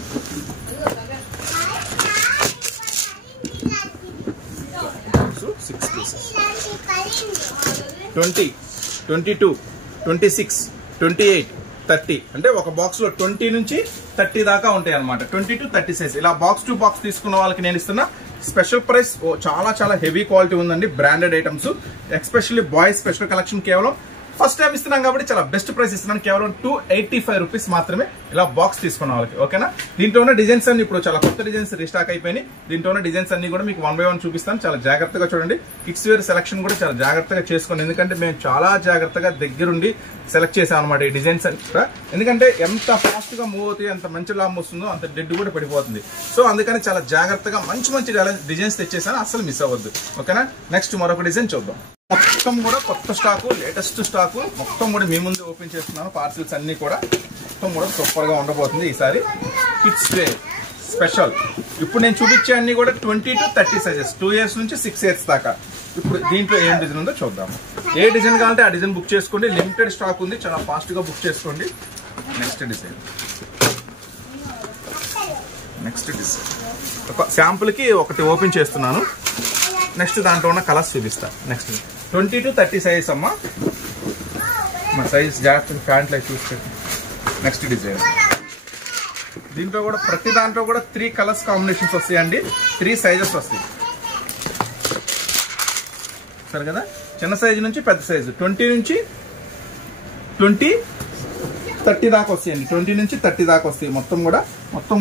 6 పీసెస్ 20, 22, 26, 28, 30 అంటే ఒక బాక్స్ లో 20 నుంచి 30 దాకా ఉంటాయి అనమాట. 20 to 30 సైజ్. ఇలా బాక్స్ టు బాక్స్ తీసుకున్న వాళ్ళకి నేను ఇస్తున్న స్పెషల్ ప్రైస్. చాలా హెవీ క్వాలిటీ ఉందండి. Branded items, especially boys special collection కేవలం ఫస్ట్ టైం ఇస్తున్నాం కాబట్టి చాలా బెస్ట్ ప్రైస్ ఇస్తున్నాను. కేవలం 285 రూపీస్ మాత్రమే ఇలా బాక్స్ తీసుకున్న వాళ్ళకి. ఓకేనా, దీంట్లో ఉన్న డిజైన్స్ అన్ని ఇప్పుడు చాలా కొత్త డిజైన్స్ రీస్టాక్ అయిపోయినాయి. దీంట్లో ఉన్న డిజైన్స్ అన్ని కూడా మీకు 1 by 1 చూపిస్తాను. చాలా జాగ్రత్తగా చూడండి. కిడ్స్ వేర్ సెలక్షన్ కూడా చాలా జాగ్రత్తగా చేసుకోండి. ఎందుకంటే మేము చాలా జాగ్రత్తగా దగ్గరుండి సెలెక్ట్ చేసాం అనమాట ఈ డిజైన్స్ కూడా. ఎందుకంటే ఎంత ఫాస్ట్ గా మూవ్ అవుతాయి, ఎంత మంచి లాభం వస్తుందో అంత డెడ్ కూడా పడిపోతుంది. సో అందుకని చాలా జాగ్రత్తగా మంచి డిజైన్స్ తెచ్చేసాను. అస్సలు మిస్ అవ్వద్దు. ఓకేనా, నెక్స్ట్ మరొక డిజైన్ చూద్దాం. మొత్తం కూడా కొత్త స్టాకు, లేటెస్ట్ స్టాకు మొత్తం కూడా మీ ముందు ఓపెన్ చేస్తున్నాను. పార్సిల్స్ అన్ని కూడా మొత్తం కూడా సూపర్ గా ఉండబోతుంది ఈసారి. Kids wear special. ఇప్పుడు నేను చూపించే అన్ని కూడా 20 to 30 సైజెస్, 2 ఇయర్స్ నుంచి 6 ఇయర్స్ దాకా. ఇప్పుడు దీంట్లో ఏం డిజైన్ ఉందో చూద్దాము. ఏ డిజైన్ కావాలంటే ఆ డిజైన్ బుక్ చేసుకోండి. లిమిటెడ్ స్టాక్ ఉంది, చాలా ఫాస్ట్ గా బుక్ చేసుకోండి. నెక్స్ట్ డిజైన్ ఒక శాంపుల్ కి ఒకటి ఓపెన్ చేస్తున్నాను. నెక్స్ట్ దాంట్లో ఉన్న కలర్స్ చూపిస్తా. నెక్స్ట్ 20 to 30 సైజ్ అమ్మా. మా సైజ్ జాగ్రత్తగా ప్యాంట్ లైక్ చూసుకోండి. Next design. దీంట్లో కూడా ప్రతి దాంట్లో కూడా 3 కలర్స్ కాంబినేషన్స్ వస్తాయండి. 3 సైజెస్ వస్తాయి. సరే కదా, చిన్న సైజు నుంచి పెద్ద సైజు 20 నుంచి 30 దాకా వస్తాయండి. 20 నుంచి 30 దాకా వస్తాయి. మొత్తం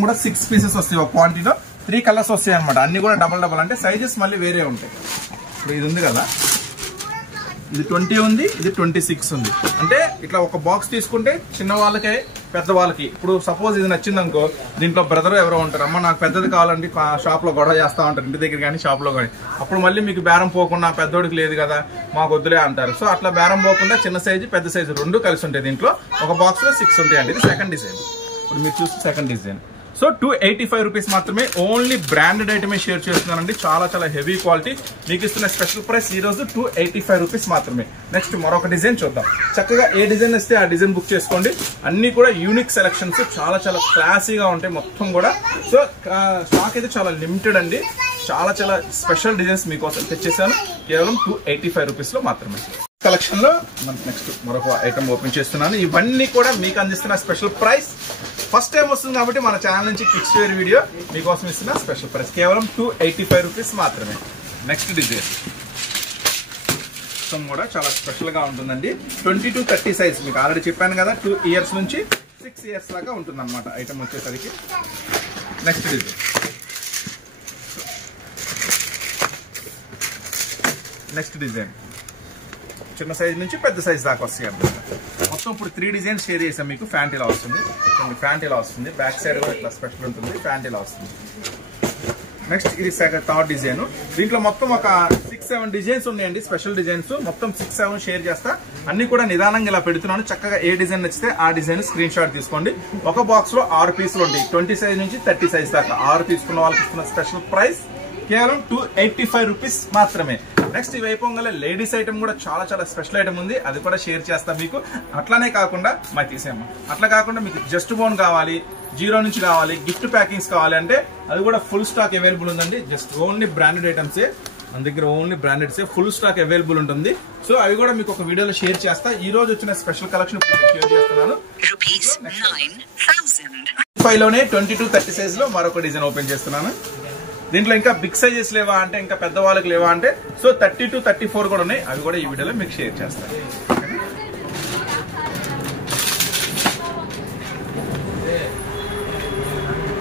కూడా 6 పీసెస్ వస్తాయి. ఒక క్వాంటిటీలో 3 కలర్స్ వస్తాయి అనమాట. అన్ని కూడా డబల్ అంటే సైజెస్ మళ్ళీ వేరే ఉంటాయి. ఇప్పుడు ఇది ఉంది కదా, ఇది 20 ఉంది, ఇది 26 ఉంది. అంటే ఇట్లా ఒక బాక్స్ తీసుకుంటే చిన్న వాళ్ళకే పెద్ద వాళ్ళకి. ఇప్పుడు సపోజ్ ఇది నచ్చింది అనుకో, దీంట్లో బ్రదర్ ఎవరో ఉంటారు, అమ్మ నాకు పెద్దది కావాలండి, షాప్ లో గొడవ చేస్తా ఉంటారు ఇంటి దగ్గర కానీ షాప్ లో కానీ. అప్పుడు మళ్ళీ మీకు బేరం పోకుండా పెద్దోడికి లేదు కదా మాకు వద్దులే అంటారు. సో అట్లా బేరం పోకుండా చిన్న సైజు పెద్ద సైజు 2 కలిసి ఉంటాయి. దీంట్లో ఒక బాక్స్ లో 6 ఉంటాయండి. ఇది సెకండ్ డిజైన్. ఇప్పుడు మీరు చూస్తే సెకండ్ డిజైన్. సో 285 రూపీస్ మాత్రమే. ఓన్లీ బ్రాండెడ్ ఐటమే షేర్ చేస్తున్నానండి. చాలా హెవీ క్వాలిటీ. మీకు ఇస్తున్న స్పెషల్ ప్రైస్ ఈ రోజు 285 రూపీస్ మాత్రమే. నెక్స్ట్ మరొక డిజైన్ చూద్దాం. చక్కగా ఏ డిజైన్ వస్తే ఆ డిజైన్ బుక్ చేసుకోండి. అన్ని కూడా యూనిక్ సెలక్షన్స్, చాలా క్లాసీగా ఉంటాయి మొత్తం కూడా. సో స్టాక్ అయితే చాలా లిమిటెడ్ అండి. చాలా స్పెషల్ డిజైన్స్ మీకోసం తెచ్చేసాను. కేవలం 285 రూపీస్ లో మాత్రమే. కలెక్షన్ లో నెక్స్ట్ మరొక ఐటమ్ ఓపెన్ చేస్తున్నాను. ఇవన్నీ కూడా మీకు అందిస్తున్న స్పెషల్ ప్రైస్. ఫస్ట్ టైం వస్తుంది కాబట్టి మన ఛానల్ నుంచి కిడ్స్ వేర్ వీడియో మీకోసం ఇస్తున్న స్పెషల్ ప్రైస్ కేవలం 285 రూపీస్ మాత్రమే. నెక్స్ట్ డిజైన్ మొత్తం కూడా చాలా స్పెషల్ గా ఉంటుందండి. 20 to 30 సైజ్. మీకు ఆల్రెడీ చెప్పాను కదా, 2 ఇయర్స్ నుంచి 6 ఇయర్స్ దాకా ఉంటుంది అనమాట ఐటమ్ వచ్చేసరికి. Next design. నెక్స్ట్ డిజైన్ చిన్న సైజ్ నుంచి పెద్ద సైజ్ దాకా వస్తాయి అన్నమాట. మొత్తం ఇప్పుడు 3 డిజైన్స్ షేర్ చేసాం మీకు. ప్యాంట్ ఇలా వస్తుంది, ప్యాంట్ ఇలా వస్తుంది, బ్యాక్ సైడ్ కూడా ఇట్లా స్పెషల్ ఉంటుంది, ప్యాంట్ ఇలా వస్తుంది. నెక్స్ట్ ఇది థర్డ్ డిజైన్. దీంట్లో మొత్తం ఒక 6 6-7 డిజైన్స్ ఉన్నాయండి, స్పెషల్ డిజైన్స్. మొత్తం 6-7 షేర్ చేస్తా. అన్ని కూడా నిదానంగా ఇలా పెడుతున్నాను. చక్కగా ఏ డిజైన్ నచ్చితే ఆ డిజైన్ స్క్రీన్ షాట్ తీసుకోండి. ఒక బాక్స్ లో 6 పీసులు ఉంటాయి, 20 సైజ్ నుంచి 30 సైజ్ దాకా. 6 తీసుకున్న వాళ్ళకి ఇస్తున్న స్పెషల్ ప్రైస్ కేవలం 285 రూపీస్ మాత్రమే. నెక్స్ట్ ఇవి అయిపోగానే లేడీస్ ఐటమ్ కూడా చాలా స్పెషల్ ఐటమ్ ఉంది, అది కూడా షేర్ చేస్తా మీకు. అట్లానే కాకుండా మరి తీసేయమ్మా, అట్లా కాకుండా మీకు జస్ట్ బోన్ కావాలి, 0 నుంచి కావాలి, గిఫ్ట్ ప్యాకింగ్స్ కావాలి అంటే అది కూడా ఫుల్ స్టాక్ అవైలబుల్ ఉందండి. జస్ట్ ఓన్లీ బ్రాండెడ్ ఐటమ్సే మన దగ్గర, ఓన్లీ బ్రాండెడ్స్ ఫుల్ స్టాక్ అవైలబుల్ ఉంటుంది. సో అవి కూడా మీకు ఒక వీడియోలో షేర్ చేస్తా. ఈ రోజు వచ్చిన స్పెషల్ కలెక్షన్ షేర్ చేస్తున్నాను. 5 లోనే 22-30 సైజ్ లో మరొక డిజైన్ ఓపెన్ చేస్తున్నాను. దీంట్లో ఇంకా బిగ్ సైజెస్ లేవా అంటే, ఇంకా పెద్ద వాళ్ళకి లేవా అంటే, సో 30-34 కూడా ఉన్నాయి. అవి కూడా ఈ వీడియోలో మీకు షేర్ చేస్తాను.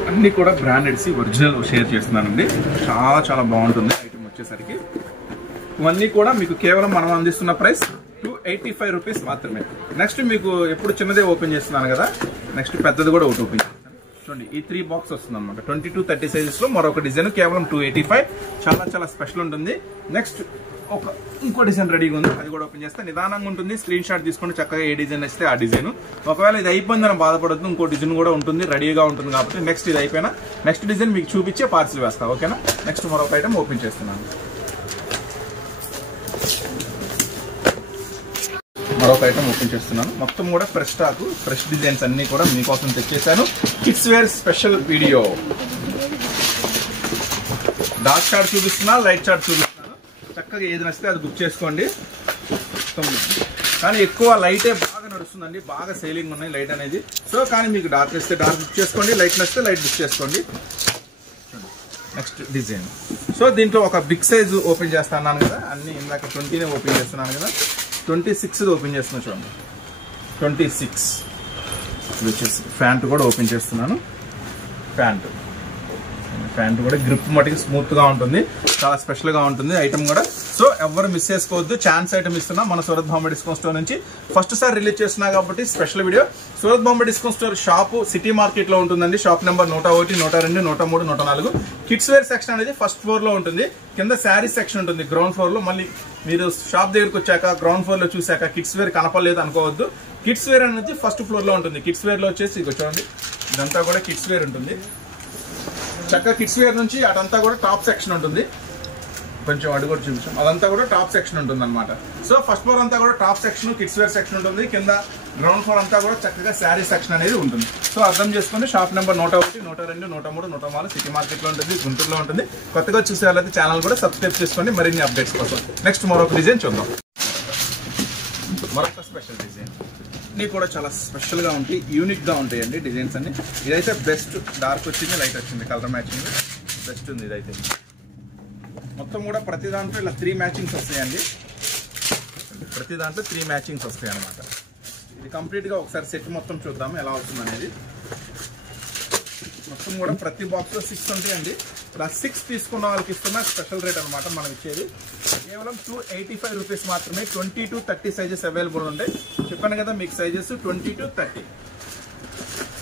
అన్ని కూడా బ్రాండెడ్స్ ఒరిజినల్ షేర్ చేస్తున్నానండి. చాలా బాగుంటుంది ఐటమ్ వచ్చేసరికి. ఇవన్నీ కూడా మీకు కేవలం మనం అందిస్తున్న ప్రైస్ 285 రూపీస్ మాత్రమే. నెక్స్ట్ మీకు ఎప్పుడు చిన్నదే ఓపెన్ చేస్తున్నాను కదా, నెక్స్ట్ పెద్దది కూడా ఒకటి ఓపెన్ చేస్తాను. చూడండి, ఈ 3 బాక్స్ వస్తుంది అనమాట. 22-30 సైజెస్ లో మరొక డిజైన్ కేవలం 285. చాలా స్పెషల్ ఉంటుంది. నెక్స్ట్ ఇంకో డిజైన్ రెడీగా ఉంది, అది కూడా ఓపెన్ చేస్తే నిదానంగా ఉంటుంది. స్క్రీన్ షాట్ తీసుకుంటే చక్కగా ఏ డిజైన్ వస్తే ఆ డిజైన్. ఒకవేళ ఇది అయిపోయిందని బాధపడద్దు, ఇంకో డిజైన్ కూడా ఉంటుంది, రెడీగా ఉంటుంది. కాబట్టి నెక్స్ట్ ఇది అయిపోయినా నెక్స్ట్ డిజైన్ మీకు చూపించే పార్సిల్ వేస్తా. ఓకేనా? నెక్స్ట్ మరొక ఐటమ్ ఓపెన్ చేస్తున్నాను. మరొక ఐటమ్ ఓపెన్ చేస్తున్నాను. మొత్తం కూడా ఫ్రెష్ స్టాక్, ఫ్రెష్ డిజైన్స్ అన్ని కూడా మీకోసం తెచ్చేసాను. Kids wear special video. Dark chart చూపిస్తున్నా, లైట్ చార్ట్ చూపిస్తున్నాను. చక్కగా ఏది నచ్చితే అది బుక్ చేసుకోండి. కానీ ఎక్కువ లైటే బాగా నడుస్తుందండి, బాగా సేలింగ్ ఉన్నాయి లైట్ అనేది. సో కానీ మీకు డార్క్ నచ్చితే డార్క్ బుక్ చేసుకోండి, లైట్ నచ్చితే లైట్ బుక్ చేసుకోండి. Next design. సో దీంట్లో ఒక బిగ్ సైజ్ ఓపెన్ చేస్తున్నాను కదా, అన్ని ఇందాక 20నే ఓపెన్ చేస్తున్నాను కదా, 26 ఓపెన్ చేస్తున్నా. చూడండి, 26 వచ్చేసి ప్యాంట్ కూడా ఓపెన్ చేస్తున్నాను. ప్యాంట్ కూడా గ్రిప్ మటుకు స్మూత్ గా ఉంటుంది, చాలా స్పెషల్ గా ఉంటుంది ఐటమ్ కూడా. సో ఎవరు మిస్ చేసుకోవద్దు, ఛాన్స్ ఐటమ్ ఇస్తున్నా మన సూరత్ బాంబే డిస్కౌంట్ స్టోర్ నుంచి. ఫస్ట్ సారి రిలీజ్ చేస్తున్నా కాబట్టి special video. Surat Bombay discount store shop city market లో ఉంటుందండి. Shop number 101, 102, 103, 104. Kids wear section అనేది ఫస్ట్ ఫ్లోర్ లో ఉంటుంది. కింద శారీస్ సెక్షన్ ఉంటుంది గ్రౌండ్ ఫ్లోర్ లో. మళ్ళీ మీరు షాప్ దగ్గరకు వచ్చాక గ్రౌండ్ ఫ్లోర్ లో చూసాక కిడ్స్ వేర్ కనపడలేదు అనుకోవద్దు. కిడ్స్ వేర్ అనేది ఫస్ట్ ఫ్లోర్ లో ఉంటుంది. కిడ్స్ వేర్ లో వచ్చేసి చూడండి, ఇదంతా కూడా కిడ్స్ వేర్ ఉంటుంది. చక్కగా కిడ్స్ వేర్ నుంచి అదంతా కూడా టాప్ సెక్షన్ ఉంటుంది. కొంచెం అడుగు కూడా చూపించాం, అదంతా కూడా టాప్ సెక్షన్ ఉంటుంది అనమాట. సో ఫస్ట్ ఫ్లోర్ అంతా కూడా top section, kids wear section ఉంటుంది. కింద గ్రౌండ్ ఫ్లోర్ అంతా కూడా చక్కగా శారీ సెక్షన్ అనేది ఉంటుంది. సో అర్థం చేసుకుని షాప్ నెంబర్ 101, 102, 103, 104 సిటీ మార్కెట్ లో ఉంటుంది, గుంటూరులో ఉంటుంది. కొత్తగా చూసే వాళ్ళైతే ఛానల్ కూడా సబ్స్క్రైబ్ చేసుకోండి మరిన్ని అప్డేట్స్ కోసం. నెక్స్ట్ మరొక డిజైన్ చూద్దాం. మరొక స్పెషల్ డిజైన్. అన్ని కూడా చాలా స్పెషల్ గా ఉంటాయి, యూనిక్ గా ఉంటాయండి డిజైన్స్ అన్ని. ఇదైతే బెస్ట్. డార్క్ వచ్చింది, లైట్ వచ్చింది, కలర్ మ్యాచింగ్ బెస్ట్ ఉంది. ఇదైతే మొత్తం కూడా ప్రతి దాంట్లో ఇలా 3 మ్యాచింగ్స్ వస్తాయండి. ప్రతి దాంట్లో 3 మ్యాచింగ్స్ వస్తాయి అనమాట. ఇది కంప్లీట్ గా ఒకసారి సెట్ మొత్తం చూద్దాము ఎలా అవుతుంది అనేది. మొత్తం కూడా ప్రతి బాక్స్ లో 6 ఉంటాయండి. ఇప్పుడు ఆ 6 తీసుకున్న వాళ్ళకి ఇస్తున్న స్పెషల్ రేట్ అనమాట మనం ఇచ్చేది. కేవలం 285 రూపీస్ మాత్రమే. 20-30 సైజెస్ అవైలబుల్ ఉంటాయి. చెప్పాను కదా మీకు సైజెస్ 20-30.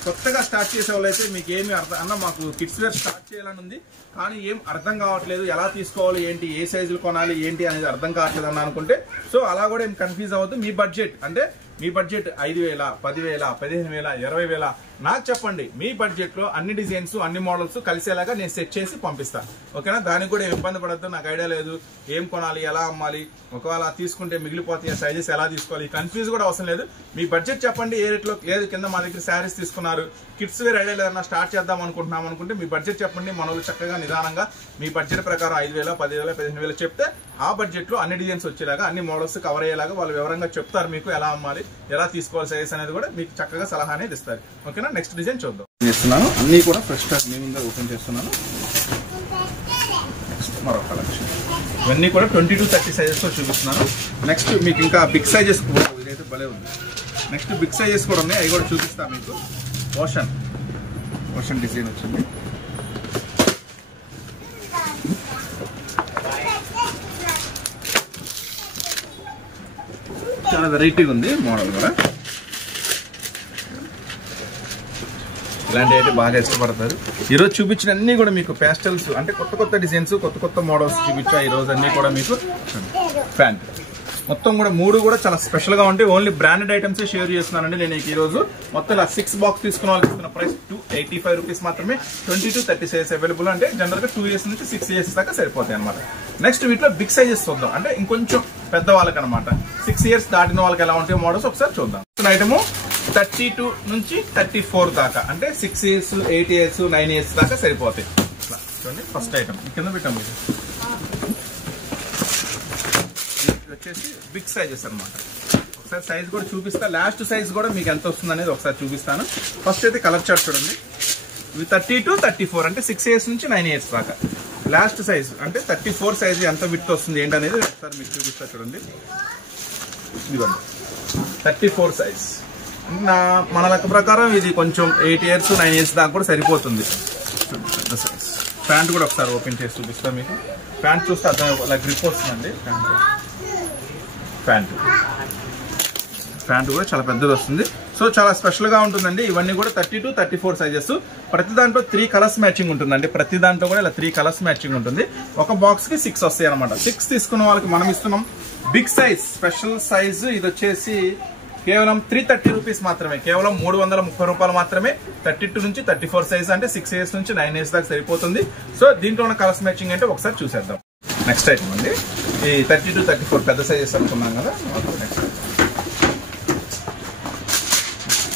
కొత్తగా స్టార్ట్ చేసే వాళ్ళైతే మీకు ఏమి అర్థం అన్న, మాకు కిడ్స్ వేర్ స్టార్ట్ చేయాలని ఉంది కానీ ఏం అర్థం కావట్లేదు, ఎలా తీసుకోవాలి ఏంటి, ఏ సైజులు కొనాలి ఏంటి అనేది అర్థం కావట్లేదు అని అనుకుంటే, సో అలా కూడా ఏం కన్ఫ్యూజ్ అవ్వద్దు. మీ బడ్జెట్ అంటే మీ బడ్జెట్ 5,000, 10,000, 15,000, 20,000 నాకు చెప్పండి. మీ బడ్జెట్ లో అన్ని డిజైన్స్, అన్ని మోడల్స్ కలిసేలాగా నేను సెట్ చేసి పంపిస్తాను. ఓకేనా? దానికి కూడా ఏం ఇబ్బంది పడద్దు. నాకు ఐడియా లేదు, ఏం కొనాలి, ఎలా అమ్మాలి, ఒకవేళ తీసుకుంటే మిగిలిపోతాయి సైజెస్ ఎలా తీసుకోవాలి, కన్ఫ్యూజ్ కూడా అవసరం లేదు. మీ బడ్జెట్ చెప్పండి, ఏ రేట్లో లేదు. కింద మా దగ్గర శారీస్ తీసుకున్నారు, కిడ్స్ వేర్ ఐడియా లేదన్నా స్టార్ట్ చేద్దాం అనుకుంటున్నాం అనుకుంటే మీ బడ్జెట్ చెప్పండి. మన వాళ్ళు చక్కగా నిదానంగా మీ బడ్జెట్ ప్రకారం 5,000, 10,000, 15,000 చెప్తే ఆ బడ్జెట్ లో అన్ని డిజైన్స్ వచ్చేలాగా, అన్ని మోడల్స్ కవర్ అయ్యేలాగా వాళ్ళు వివరంగా చెప్తారు. మీకు ఎలా అమ్మాలి, ఎలా తీసుకోవాలి సైజెస్ అనేది కూడా మీకు చక్కగా సలహా అనేది ఇస్తారు. ఓకేనా? నెక్స్ట్ డిజైన్ చూద్దాం. చేస్తున్నాను అన్ని కూడా ఫ్రెష్ స్టాక్ మీ ముందే ఓపెన్ చేస్తున్నాను. నెక్స్ట్ మరొక కలెక్షన్. ఇవన్నీ కూడా 20-30 సైజెస్ తో చూపిస్తున్నాను. నెక్స్ట్ మీకు ఇంకా బిగ్ సైజెస్ కూడా ఇదైతే భలే ఉంది. నెక్స్ట్ బిగ్ సైజెస్ కూడా ఉన్నాయి, అవి కూడా చూపిస్తాను మీకు. ఓషన్ డిజైన్ వచ్చింది. చాలా వెరైటీగా ఉంది మోడల్ కూడా. ఇలాంటివి అయితే బాగా ఇష్టపడతారు. ఈరోజు చూపించిన అన్ని కూడా మీకు ప్యాస్టల్స్ అంటే కొత్త కొత్త డిజైన్స్, కొత్త కొత్త మోడల్స్ చూపించా. ఈరోజు అన్ని కూడా మీకు ప్యాంట్ మొత్తం కూడా 3 కూడా చాలా స్పెషల్ గా ఉంటాయి. ఓన్లీ బ్రాండెడ్ ఐటమ్స్ షేర్ చేస్తున్నానండి నేను ఈ రోజు. మొత్తం ఇలా 6 బాక్స్ తీసుకున్న వాళ్ళకి ఇస్తున్న ప్రైస్ 285 రూపీస్ మాత్రమే. 20 to 30 సైజ్ అవైలబుల్. అంటే జనరల్ గా 2 years నుంచి 6 years దాకా సరిపోతాయి అనమాట. నెక్స్ట్ వీటిలో బిగ్ సైజెస్ చూద్దాం. అంటే ఇంకొంచెం పెద్ద వాళ్ళకి అనమాట. 6 years దాటిన వాళ్ళకి ఎలా ఉంటాయో మోడల్స్ ఒకసారి చూద్దాం. ఐటమ్ 32 నుంచి 34 దాకా, అంటే 6 years, 8 years, 9 years దాకా సరిపోతాయి. చూడండి ఫస్ట్ ఐటమ్ కింద పెట్టాం. మీరు వచ్చేసి బిగ్ సైజెస్ అనమాట. ఒకసారి సైజ్ కూడా చూపిస్తా. లాస్ట్ సైజ్ కూడా మీకు ఎంత వస్తుంది అనేది ఒకసారి చూపిస్తాను. ఫస్ట్ అయితే కలర్ చార్ట్ చూడండి. ఇవి 30 to 34 అంటే 6 years నుంచి 9 years దాకా. లాస్ట్ సైజ్ అంటే 34 సైజ్ ఎంత విడ్త్ వస్తుంది ఏంటనేది ఒకసారి మీకు చూపిస్తా చూడండి. ఇదిగోండి 34 సైజ్. మన లెక్క ప్రకారం ఇది కొంచెం 8 years, 9 years దాకా కూడా సరిపోతుంది. పెద్ద సైజ్. ప్యాంట్ కూడా ఒకసారి ఓపెన్ చేసి చూపిస్తా మీకు. ప్యాంట్ చూస్తే అర్థం ఇలా గ్రిప్ వస్తుందండి. ప్యాంట్ కూడా చాలా పెద్దది వస్తుంది. సో చాలా స్పెషల్ గా ఉంటుందండి. ఇవన్నీ కూడా 30 to 34 సైజెస్. ప్రతి దాంట్లో 3 కలర్స్ మ్యాచింగ్ ఉంటుందండి. ప్రతి దాంట్లో కూడా ఇలా 3 కలర్స్ మ్యాచింగ్ ఉంటుంది. ఒక బాక్స్ కి 6 వస్తాయి అనమాట. 6 తీసుకున్న వాళ్ళకి మనం ఇస్తున్నాం బిగ్ సైజ్ స్పెషల్ సైజ్. ఇది వచ్చేసి కేవలం 330 రూపీస్ మాత్రమే. కేవలం 330 రూపాయలు మాత్రమే. 32 నుంచి 34 సైజ్ అంటే 6 years నుంచి 9 years దాకా సరిపోతుంది. సో దీంట్లో ఉన్న కలర్స్ మ్యాచింగ్ అంటే ఒకసారి చూసేద్దాం. నెక్స్ట్ ఐటమ్ అండి ఈ 30 to 34 పెద్ద సైజెస్ అనుకున్నాం కదా.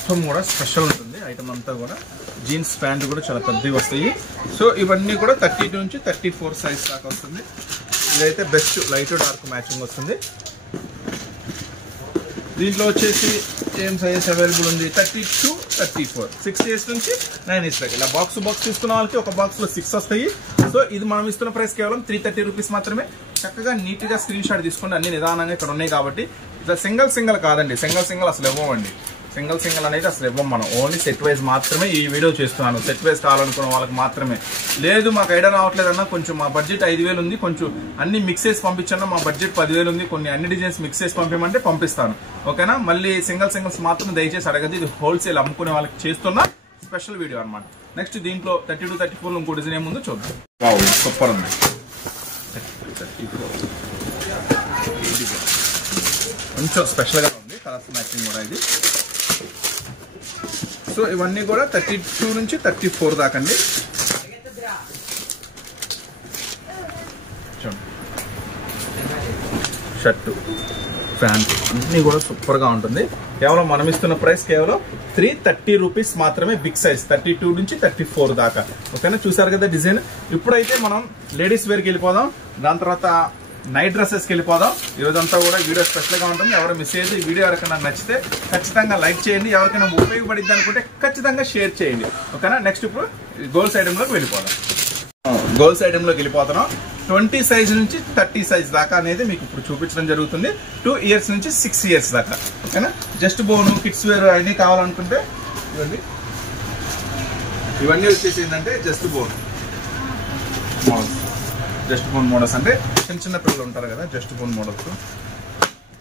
మొత్తం కూడా స్పెషల్ ఉంటుంది ఐటమ్ అంతా కూడా. జీన్స్ ప్యాంట్ కూడా చాలా పెద్దవి వస్తాయి. సో ఇవన్నీ కూడా 32 నుంచి 34 సైజ్ దాకా వస్తుంది. ఇదైతే బెస్ట్ లైట్ డార్క్ మ్యాచింగ్ వస్తుంది. దీంట్లో వచ్చేసి ఏం సైజెస్ అవైలబుల్ ఉంది 30 to 34 6 years నుంచి 9 years దాకా. ఇలా బాక్స్ తీసుకున్న వాళ్ళకి ఒక బాక్స్ లో 6 వస్తాయి. సో ఇది మనం ఇస్తున్న ప్రైస్ కేవలం 330 రూపీస్ మాత్రమే. చక్కగా నీట్ గా స్క్రీన్ షాట్ తీసుకోండి. అన్ని నిదానంగా ఇక్కడ ఉన్నాయి కాబట్టి. సింగిల్ కాదండి. సింగిల్ అసలు ఇవ్వండి. సింగిల్ అనేది అసలు ఇవ్వం మనం. ఓన్లీ సెట్ వైజ్ మాత్రమే ఈ వీడియో చేస్తున్నాను. సెట్ వైజ్ కావాలనుకున్న వాళ్ళకి మాత్రమే. లేదు మాకు ఐడియా రావట్లేదన్నా, కొంచెం మా బడ్జెట్ 5,000 ఉంది, కొంచెం అన్ని మిక్స్ చేసి పంపించన్నా మా బడ్జెట్ 10,000 ఉంది, కొన్ని అన్ని డిజైన్స్ మిక్స్ చేసి పంపించమంటే పంపిస్తాను. ఓకేనా. మళ్ళీ సింగిల్స్ మాత్రం దయచేసి అడగదు. ఇది హోల్సేల్ అమ్ముకునే వాళ్ళకి చేస్తున్న స్పెషల్ వీడియో అనమాట. నెక్స్ట్ దీంట్లో 30 to 34 ఇంకో డిజైన్ ఏముందో చూద్దాం. సూపర్ ఉంది. కొంచెం స్పెషల్ గా ఉంది. కలర్స్ మ్యాచింగ్ కూడా ఇది. సో ఇవన్నీ కూడా 32 నుంచి 34 దాకా అండి. షర్టు ప్యాంట్ అన్నీ కూడా సూపర్ గా ఉంటుంది. కేవలం మనం ఇస్తున్న ప్రైస్ కేవలం 330 రూపీస్ మాత్రమే. బిగ్ సైజ్ 32 నుంచి 34 దాకా. ఓకేనా. చూసారు కదా డిజైన్. ఇప్పుడైతే మనం లేడీస్ వేర్కి వెళ్ళిపోదాం. దాని తర్వాత నైట్ డ్రెస్సెస్కి వెళ్ళిపోదాం. ఈరోజంతా కూడా వీడియో స్పెషల్ గా ఉంటుంది. ఎవరు మిస్ అయ్యేది. ఈ వీడియో ఎవరికైనా నచ్చితే ఖచ్చితంగా లైక్ చేయండి. ఎవరికైనా ఉపయోగపడిద్ది అనుకుంటే ఖచ్చితంగా షేర్ చేయండి. ఓకేనా. నెక్స్ట్ ఇప్పుడు గోల్స్ ఐటెంలోకి వెళ్ళిపోదాం. గోల్స్ ఐటెంలోకి వెళ్ళిపోతున్నాం. 20 సైజ్ నుంచి 30 సైజ్ దాకా అనేది మీకు ఇప్పుడు చూపించడం జరుగుతుంది. 2 years నుంచి 6 years దాకా. ఓకేనా. జస్ట్ బోను కిడ్స్ వేర్ అన్ని కావాలనుకుంటే ఇవన్నీ వచ్చేసి ఏంటంటే జస్ట్ బోన్ మోడల్స్. అంటే చిన్న పిల్లలు ఉంటారు కదా, జస్ట్ బోన్ మోడల్స్.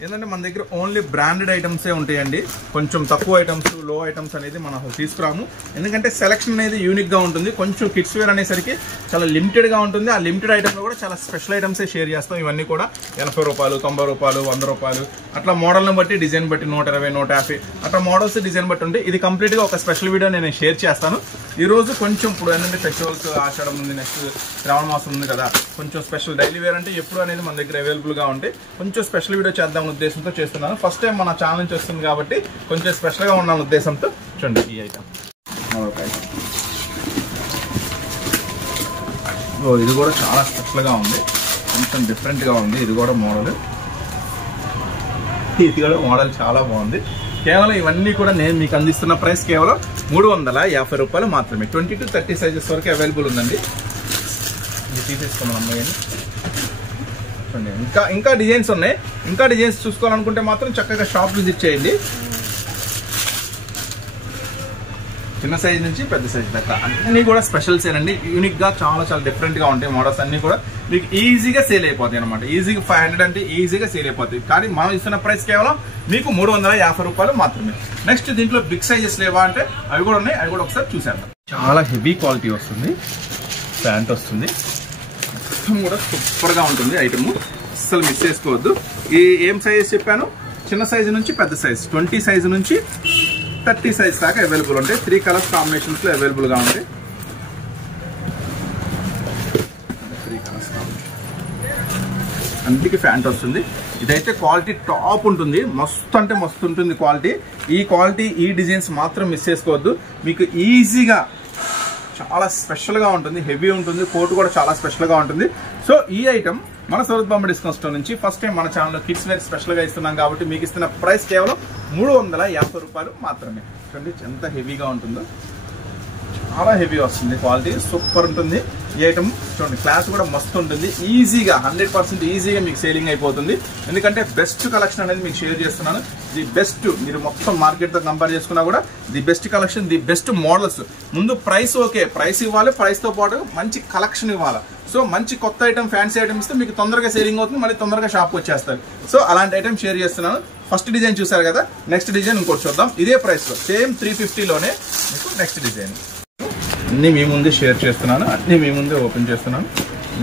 ఏంటంటే మన దగ్గర ఓన్లీ బ్రాండెడ్ ఐటమ్సే ఉంటాయండి. కొంచెం తక్కువ ఐటమ్స్, లో ఐటమ్స్ అనేది మనం తీసుకురాము. ఎందుకంటే సెలక్షన్ అనేది యూనిక్ గా ఉంటుంది. కొంచెం కిడ్స్ వేర్ అనేసరికి చాలా లిమిటెడ్ గా ఉంటుంది. ఆ లిమిటెడ్ ఐటమ్ లో కూడా చాలా స్పెషల్ ఐటమ్సే షేర్ చేస్తాం. ఇవన్నీ కూడా 80 రూపాయలు, 90 రూపాయలు, 100 రూపాయలు అట్లా మోడల్ని బట్టి, డిజైన్ బట్టి 120, 150 అట్లా మోడల్స్ డిజైన్ బట్టి ఉంటాయి. ఇది కంప్లీట్ గా ఒక స్పెషల్ వీడియో నేను షేర్ చేస్తాను. ఈ రోజు కొంచెం ఇప్పుడు ఏంటంటే ఫెస్టివల్స్ ఆషాఢం ఉంది, నెక్స్ట్ శ్రావణ మాసం ఉంది కదా, కొంచెం స్పెషల్ డైలీ వేర్ అంటే ఎప్పుడు అనేది మన దగ్గర అవైలబుల్ గా ఉంటాయి. కొంచెం స్పెషల్ వీడియో చేద్దాం ఉద్దేశంతో చేస్తున్నాను. ఫస్ట్ టైం మన ఛానల్ నుంచి వస్తుంది కాబట్టి కొంచెం స్పెషల్ గా ఉన్న ఉద్దేశంతో చూడండి ఈ ఐటమ్. ఇది కూడా చాలా స్పెషల్ గా ఉంది. కొంచెం డిఫరెంట్ గా ఉంది. ఇది కూడా మోడల్ చాలా బాగుంది. కేవలం ఇవన్నీ కూడా నేను మీకు అందిస్తున్న ప్రైస్ కేవలం 350 రూపాయలు మాత్రమే. 20 to 30 సైజెస్ వరకు అవైలబుల్ ఉందండి. ఇది తీసేసుకున్నాం అమ్మాయి. ఇంకా డిజైన్స్ ఉన్నాయి. ఇంకా డిజైన్స్ చూసుకోవాలనుకుంటే మాత్రం చక్కగా షాప్ విజిట్ చేయండి. చిన్న సైజ్ నుంచి పెద్ద సైజ్ దాకా అన్ని కూడా స్పెషల్స్ ఏనండి. యూనిక్ గా చాలా చాలా డిఫరెంట్ గా ఉంటాయి మోడల్స్ అన్ని కూడా. మీకు ఈజీగా సేల్ అయిపోతాయి అనమాట. ఈజీగా 500 అంటే ఈజీగా సేల్ అయిపోతాయి. కానీ మనం ఇస్తున్న ప్రైస్ కేవలం మీకు 350 రూపాయలు మాత్రమే. నెక్స్ట్ దీంట్లో బిగ్ సైజెస్ లేవా అంటే అవి కూడా ఉన్నాయి. అవి కూడా ఒకసారి చూసేద్దాం. చాలా హెవీ క్వాలిటీ వస్తుంది. ప్యాంట్ వస్తుంది. మొత్తం కూడా సూపర్ గా ఉంటుంది ఐటమ్. అస్సలు మిస్ చేసుకోవద్దు. ఈ ఏం సైజ్ చెప్పాను, చిన్న సైజు నుంచి పెద్ద సైజ్ 20 సైజు నుంచి 30 సైజ్ దాకా అవైలబుల్ ఉంటాయి. 3 కలర్స్ కాంబినేషన్స్ లో అవైలబుల్ గా ఉంటాయి. 3 కలర్స్ అన్నిటికీ ప్యాంట్ వస్తుంది. ఇదైతే క్వాలిటీ టాప్ ఉంటుంది. మస్తు అంటే మస్తు ఉంటుంది క్వాలిటీ. ఈ క్వాలిటీ ఈ డిజైన్స్ మాత్రం మిస్ చేసుకోవద్దు. మీకు ఈజీగా చాలా స్పెషల్ గా ఉంటుంది. హెవీ ఉంటుంది. కోట్ కూడా చాలా స్పెషల్ గా ఉంటుంది. సో ఈ ఐటమ్ మన సూరత్ బాంబే డిస్కౌంట్ స్టోర్ నుంచి ఫస్ట్ టైం మన ఛానల్లో కిడ్స్ వేర్ స్పెషల్ గా ఇస్తున్నాం కాబట్టి మీకు ఇస్తున్న ప్రైస్ కేవలం 350 రూపాయలు మాత్రమే. చూడండి ఎంత హెవీగా ఉంటుందో. చాలా హెవీ వస్తుంది. క్వాలిటీ సూపర్ ఉంటుంది. ఈ ఐటమ్ చూడండి క్లాస్ కూడా మస్తు ఉంటుంది. ఈజీగా 100% ఈజీగా మీకు సేలింగ్ అయిపోతుంది. ఎందుకంటే బెస్ట్ కలెక్షన్ అనేది మీకు షేర్ చేస్తున్నాను. ది బెస్ట్, మీరు మొత్తం మార్కెట్ తో కంపేర్ చేసుకున్నా కూడా the best collection, the best models. ముందు ప్రైస్ ఓకే, ప్రైస్ ఇవ్వాలి, ప్రైస్ తో పాటు మంచి కలెక్షన్ ఇవ్వాలి. సో మంచి కొత్త ఐటమ్, ఫ్యాన్సీ ఐటమ్ ఇస్తే మీకు తొందరగా సేలింగ్ అవుతుంది, మళ్ళీ తొందరగా షాప్కి వచ్చేస్తారు. సో అలాంటి ఐటమ్ షేర్ చేస్తున్నాను. ఫస్ట్ డిజైన్ చూసారు కదా, నెక్స్ట్ డిజైన్ ఇంకోటి చూద్దాం. ఇదే ప్రైస్ లో సేమ్ 350లోనే మీకు నెక్స్ట్ డిజైన్ అన్ని మీ ముందే షేర్ చేస్తున్నాను. అన్ని మీ ముందే ఓపెన్ చేస్తున్నాను.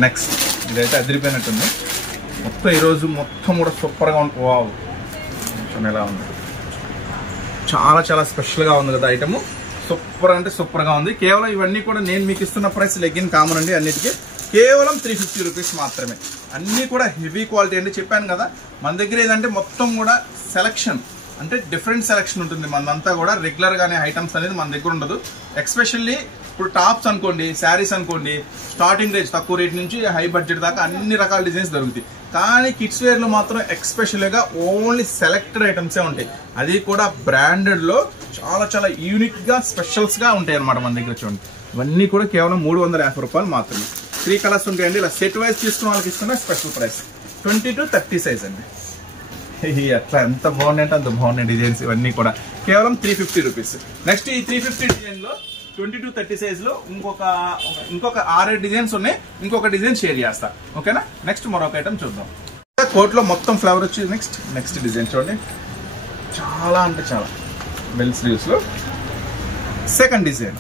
నెక్స్ట్ ఇదైతే అదిరిపోయినట్టుంది. మొత్తం ఈరోజు మొత్తం కూడా సూపర్గా ఉంటుంది. వావ్, ఎలా ఉంది, చాలా చాలా స్పెషల్గా ఉంది కదా ఐటమ్. సూపర్ అంటే సూపర్గా ఉంది. కేవలం ఇవన్నీ కూడా నేను మీకు ఇస్తున్న ప్రైస్ లెగ్గిన్ కామన్ అండి. అన్నిటికీ కేవలం 350 రూపీస్ మాత్రమే. అన్నీ కూడా హెవీ క్వాలిటీ అండి. చెప్పాను కదా మన దగ్గర ఏంటంటే మొత్తం కూడా సెలక్షన్ అంటే డిఫరెంట్ సెలక్షన్ ఉంటుంది. మనదంతా కూడా రెగ్యులర్ గానే ఐటమ్స్ అనేది మన దగ్గర ఉండదు. ఎక్స్పెషల్లీ ఇప్పుడు టాప్స్ అనుకోండి, శారీస్ అనుకోండి, స్టార్టింగ్ రేంజ్ తక్కువ రేట్ నుంచి హై బడ్జెట్ దాకా అన్ని రకాల డిజైన్స్ దొరుకుతాయి. కానీ కిడ్స్ వేర్ లో మాత్రం ఎక్స్పెషల్గా ఓన్లీ సెలెక్టెడ్ ఐటమ్సే ఉంటాయి. అది కూడా బ్రాండెడ్ లో చాలా చాలా యూనిక్ గా స్పెషల్స్ గా ఉంటాయి అనమాట మన దగ్గర. చూడండి ఇవన్నీ కూడా కేవలం 350 రూపాయలు మాత్రమే. 3 కలర్స్ ఉంటాయండి. ఇలా సెట్ వైజ్ తీసుకున్న వాళ్ళకి ఇస్తున్న స్పెషల్ ప్రైస్ 20 to 30 సైజ్ అండి. అట్లా ఎంత బాగున్నాయి అంటే అంత బాగున్నాయి డిజైన్స్. ఇవన్నీ కూడా కేవలం 350 రూపీస్. నెక్స్ట్ ఈ 350 డిజైన్ లో 20 to 30 సైజ్ లో ఇంకొక 6 డిజైన్స్ ఉన్నాయి. ఇంకొక డిజైన్ షేర్ చేస్తా, ఓకేనా. నెక్స్ట్ మరొక ఐటమ్ చూద్దాం. కోట్ లో మొత్తం ఫ్లవర్ వచ్చి నెక్స్ట్ డిజైన్ చూడండి. చాలా అంటే చాలా బెల్ స్లీవ్స్ లో సెకండ్ డిజైన్.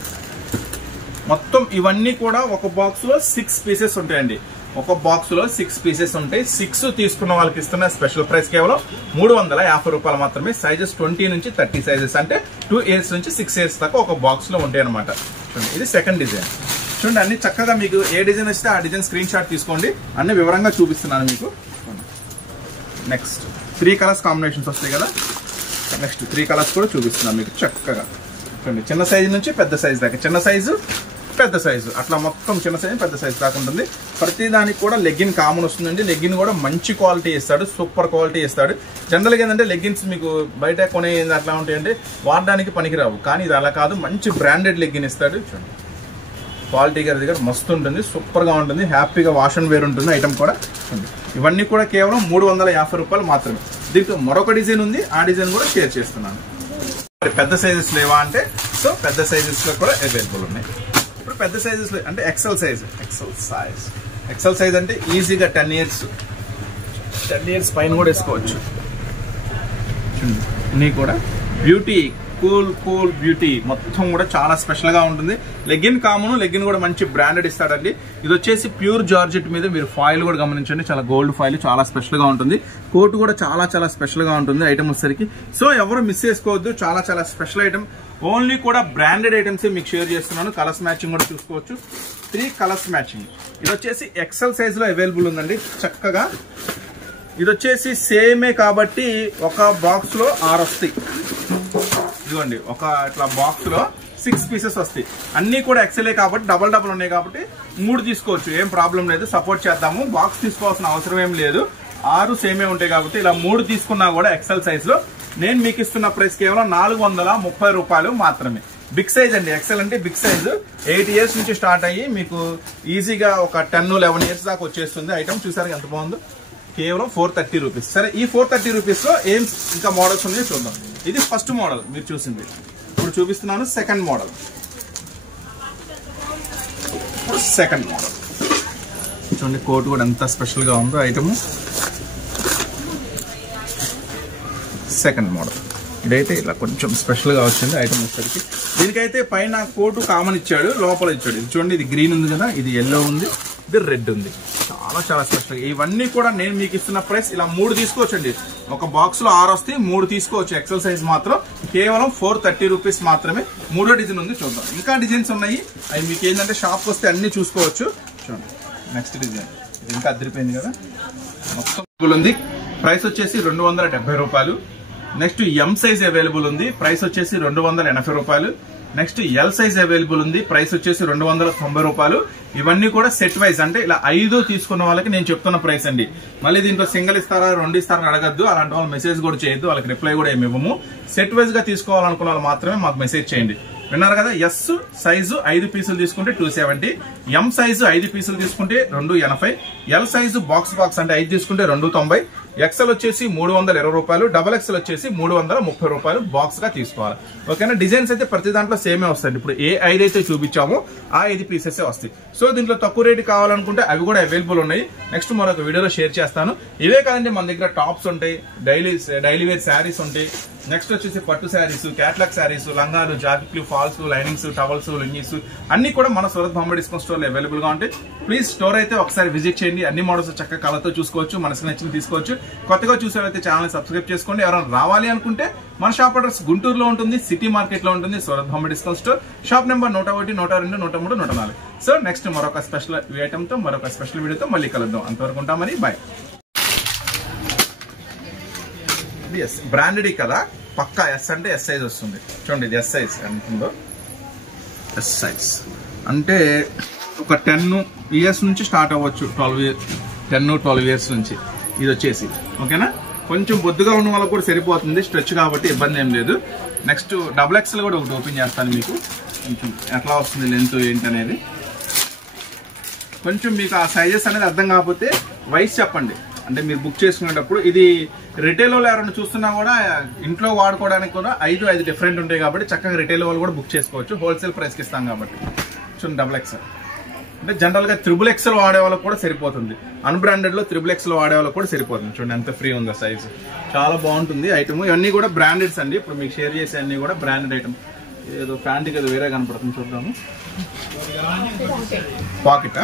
మొత్తం ఇవన్నీ కూడా ఒక బాక్స్ లో 6 పీసెస్ ఉంటాయండి. ఒక బాక్స్ లో 6 పీసెస్ ఉంటాయి. 6 తీసుకున్న వాళ్ళకి ఇస్తున్న స్పెషల్ ప్రైస్ కేవలం 350 రూపాయలు మాత్రమే. సైజెస్ 20 నుంచి 30 సైజెస్ అంటే 2 years నుంచి 6 years దాకా ఒక బాక్స్ లో ఉంటాయి అనమాట. ఇది సెకండ్ డిజైన్. చూడండి అన్ని చక్కగా మీకు ఏ డిజైన్ వస్తే ఆ డిజైన్ స్క్రీన్ షాట్ తీసుకోండి. అన్ని వివరంగా చూపిస్తున్నాను మీకు. నెక్స్ట్ 3 కలర్స్ కాంబినేషన్స్ వస్తాయి కదా. నెక్స్ట్ 3 కలర్స్ కూడా చూపిస్తున్నాను మీకు చక్కగా. చూడండి చిన్న సైజు నుంచి పెద్ద సైజు దాకా, చిన్న సైజు పెద్ద సైజు అట్లా మొత్తం చిన్న సైజు పెద్ద సైజు దాకా ఉంటుంది. ప్రతి దానికి కూడా లెగ్గిన్ కామన్ వస్తుందండి. లెగ్గిన్ కూడా మంచి క్వాలిటీ ఇస్తాడు, సూపర్ క్వాలిటీ ఇస్తాడు. జనరల్గా ఏంటంటే లెగ్గిన్స్ మీకు బయట కొనే అట్లా ఉంటాయంటే వాడడానికి పనికిరావు. కానీ ఇది అలా కాదు, మంచి బ్రాండెడ్ లెగ్గిన్ ఇస్తాడు. చూడండి క్వాలిటీ గారి దగ్గర మస్తు ఉంటుంది, సూపర్గా ఉంటుంది. హ్యాపీగా వాష్ అండ్ వేర్ ఉంటుంది ఐటమ్ కూడా. ఇవన్నీ కూడా కేవలం 350 రూపాయలు మాత్రమే. దీంట్లో మరొక డిజైన్ ఉంది, ఆ డిజైన్ కూడా షేర్ చేస్తున్నాను. పెద్ద సైజెస్ లేవా అంటే సో పెద్ద సైజెస్ లో కూడా అవైలబుల్ ఉన్నాయి. ఇప్పుడు పెద్ద సైజెస్ అంటే ఎక్సెల్ సైజ్ అంటే ఈజీగా 10 years పైన కూడా వేసుకోవచ్చు. అన్నీ కూడా బ్యూటీ, కూల్ బ్యూటీ మొత్తం కూడా చాలా స్పెషల్ గా ఉంటుంది. లెగ్గిన్ కామన్, లెగ్గిన్ కూడా మంచి బ్రాండెడ్ ఇస్తాడండి. ఇది వచ్చేసి ప్యూర్ జార్జెట్ మీద మీరు ఫాయిల్ కూడా గమనించండి, చాలా గోల్డ్ ఫాయిల్, చాలా స్పెషల్ గా ఉంటుంది. కోట్ కూడా చాలా చాలా స్పెషల్ గా ఉంటుంది ఐటమ్ వచ్చేసరికి. సో ఎవరు మిస్ చేసుకోవద్దు, చాలా చాలా స్పెషల్ ఐటమ్. ఓన్లీ కూడా బ్రాండెడ్ ఐటమ్స్ మీకు షేర్ చేస్తున్నాను. కలర్స్ మ్యాచింగ్ కూడా చూసుకోవచ్చు. 3 కలర్స్ మ్యాచింగ్. ఇది వచ్చేసి ఎక్సెల్ సైజ్ లో అవైలబుల్ ఉందండి చక్కగా. ఇది వచ్చేసి సేమే కాబట్టి ఒక బాక్స్ లో 6 వస్తాయి. ఇదిగోండి ఒక ఇట్లా బాక్స్ లో 6 పీసెస్ వస్తాయి. అన్ని కూడా ఎక్సెలే కాబట్టి డబల్ ఉన్నాయి కాబట్టి 3 తీసుకోవచ్చు, ఏం ప్రాబ్లం లేదు. సపోర్ట్ చేద్దాము. బాక్స్ తీసుకోవాల్సిన అవసరం ఏం లేదు. 6 సేమే ఉంటాయి కాబట్టి ఇలా 3 తీసుకున్నా కూడా ఎక్సెల్ సైజ్ లో నేను మీకు ఇస్తున్న ప్రైస్ కేవలం 430 రూపాయలు మాత్రమే. బిగ్ సైజ్ అండి. ఎక్సెల్ అంటే బిగ్ సైజ్. 8 years నుంచి స్టార్ట్ అయ్యి మీకు ఈజీగా ఒక 10-11 years దాకా వచ్చేస్తుంది ఐటమ్. చూసారు ఎంత బాగుందో. కేవలం 430 రూపీస్. సరే ఈ 430 రూపీస్ లో ఏం ఇంకా మోడల్స్ ఉన్నాయో చూద్దాం. ఇది ఫస్ట్ మోడల్ మీరు చూసింది. ఇప్పుడు ఇప్పుడు చూపిస్తున్నాను సెకండ్ మోడల్. సెకండ్ మోడల్ చూడండి, కోట్ కూడా ఎంత స్పెషల్ గా ఉందో ఐటమ్. సెకండ్ మోడల్ ఇదైతే ఇలా కొంచెం స్పెషల్ గా వచ్చింది ఐటమ్ వచ్చేసరికి. దీనికైతే పైన కోటు కామన్ ఇచ్చాడు, లోపల ఇచ్చాడు. ఇది చూడండి, ఇది గ్రీన్ ఉంది కదా, ఇది ఎల్లో ఉంది, ఇది రెడ్ ఉంది. చాలా స్పెషల్. ఇవన్నీ కూడా నేను మీకు ఇస్తున్న ప్రైస్ ఇలా 3 తీసుకోవచ్చండి. ఒక బాక్స్ లో 6 వస్తాయి, 3 తీసుకోవచ్చు. ఎక్సెల్ సైజ్ మాత్రం కేవలం 430 రూపీస్ మాత్రమే. 3వ డిజైన్ ఉంది, చూద్దాం. ఇంకా డిజైన్స్ ఉన్నాయి, అవి మీకు ఏంటంటే షాప్ వస్తే అన్ని చూసుకోవచ్చు. చూడండి నెక్స్ట్ డిజైన్, ఇది ఇంకా అదిరిపోయింది కదా, మొత్తం ఉంది. ప్రైస్ వచ్చేసి 270 రూపాయలు. నెక్స్ట్ ఎం సైజ్ అవైలబుల్ ఉంది, ప్రైస్ వచ్చేసి 280 రూపాయలు. నెక్స్ట్ ఎల్ సైజ్ అవైలబుల్ ఉంది, ప్రైస్ వచ్చేసి 290 రూపాయలు. ఇవన్నీ కూడా సెట్ వైజ్, అంటే ఇలా 5 తీసుకున్న వాళ్ళకి నేను చెప్తున్న ప్రైస్ అండి. మళ్ళీ దీంట్లో సింగిల్ ఇస్తారా 2 ఇస్తారా అడగద్దు, అలాంటి వాళ్ళు మెసేజ్ కూడా చేయొద్దు, వాళ్ళకి రిప్లై కూడా ఏమి ఇవ్వము. సెట్ వైజ్ గా తీసుకోవాలనుకున్న వాళ్ళు మాత్రమే మాకు మెసేజ్ చేయండి. విన్నారు కదా, ఎస్ సైజు 5 పీసులు తీసుకుంటే 270, ఎం సైజు 5 పీసులు తీసుకుంటే 280, ఎల్ సైజు బాక్స్ అంటే 5 తీసుకుంటే 290, ఎక్సెల్ వచ్చేసి 320 రూపాయలు, డబల్ ఎక్సెల్ వచ్చేసి 330 రూపాయలు బాక్స్ గా తీసుకోవాలి. ఓకేనా. డిజైన్స్ అయితే ప్రతి దాంట్లో సేమే వస్తాయి. ఇప్పుడు ఏ 5 అయితే చూపించామో ఆ 5 పీసెస్ వస్తాయి. సో దీంట్లో తక్కువ రేటు కావాలనుకుంటే అవి కూడా అవైలబుల్ ఉన్నాయి. నెక్స్ట్ మరొక వీడియోలో షేర్ చేస్తాను. ఇవే కాదండి, మన దగ్గర టాప్స్ ఉంటాయి, డైలీ వేర్ శారీస్ ఉంటాయి. నెక్స్ట్ వచ్చేసి పట్టు శారీస్, క్యాట్లాగ్ శారీస్, లంగాలు, జాకెట్లు, ఫాల్స్, లైనింగ్స్, టవల్స్, లుంగీస్ అన్ని కూడా మన సూరత్ బాంబే డిస్కౌంట్ స్టోర్ లో అవైలబుల్ గా ఉంటాయి. ప్లీజ్ స్టోర్ అయితే ఒకసారి విజిట్ చేయండి. అన్ని మోడల్స్ చక్కగా కలర్తో చూసుకోవచ్చు, మనసుకు నచ్చింది తీసుకోవచ్చు. కొత్తగా చూసేవారైతే ఛానల్ సబ్స్క్రైబ్ చేసుకోండి. ఎవరైనా రావాలి అనుకుంటే మన షాప్ అడ్రస్ గుంటూరులో ఉంటుంది, సిటీ మార్కెట్ లో ఉంటుంది, Surat Bombay discount store. Shop number 101, 102, 103, 104. So next మరొక స్పెషల్ ఐటమ్ తో మరొక స్పెషల్ వీడియోతో మళ్ళీ కలుద్దాం. అంతవరకు ఉంటామని బాయ్. బ్రాండెడ్ కదా, పక్కా ఎస్ అంటే ఎస్ సైజ్ వస్తుంది. చూడండి ఇది ఎస్ సైజ్ ఎంతుందో. ఎస్ సైజ్ అంటే ఒక 10 ఇయర్స్ నుంచి స్టార్ట్ అవ్వచ్చు, 10-12 ఇయర్స్ నుంచి ఇది వచ్చేసి. ఓకేనా. కొంచెం బొద్దుగా ఉన్న వాళ్ళకి కూడా సరిపోతుంది, స్ట్రెచ్ కాబట్టి ఇబ్బంది ఏం లేదు. నెక్స్ట్ డబుల్ ఎక్స్ఎల్ కూడా ఒకటి ఓపెన్ చేస్తాను మీకు, కొంచెం ఎట్లా వస్తుంది లెంత్ ఏంటి అనేది. కొంచెం మీకు ఆ సైజెస్ అనేది అర్థం కాకపోతే వైస్ చెప్పండి, అంటే మీరు బుక్ చేసుకునేటప్పుడు. ఇది రిటైల్ వాళ్ళు ఎవరైనా చూస్తున్నా కూడా ఇంట్లో వాడుకోవడానికి కూడా 5 డిఫరెంట్ ఉంటాయి కాబట్టి చక్కగా రిటైల్ వాళ్ళు కూడా బుక్ చేసుకోవచ్చు. హోల్సేల్ ప్రైస్కి ఇస్తాం కాబట్టి. చూడండి డబుల్ ఎక్స్ఎల్ అంటే జనరల్ గా త్రిబుల్ ఎక్స్ఎల్ వాడే వాళ్ళకి కూడా సరిపోతుంది. అన్బ్రాండెడ్ లో త్రిబుల్ ఎక్స్ఎల్ వాడే వాళ్ళకి కూడా సరిపోతుంది. చూడండి ఎంత ఫ్రీ ఉందో సైజ్, చాలా బాగుంటుంది ఐటమ్. ఇవన్నీ కూడా బ్రాండెడ్స్ అండి. ఇప్పుడు మీకు షేర్ చేసే అన్ని కూడా బ్రాండెడ్ ఐటమ్. ఏదో ప్యాంట్కి ఏదో వేరే కనపడుతుంది, చూద్దాము. పాకెటా?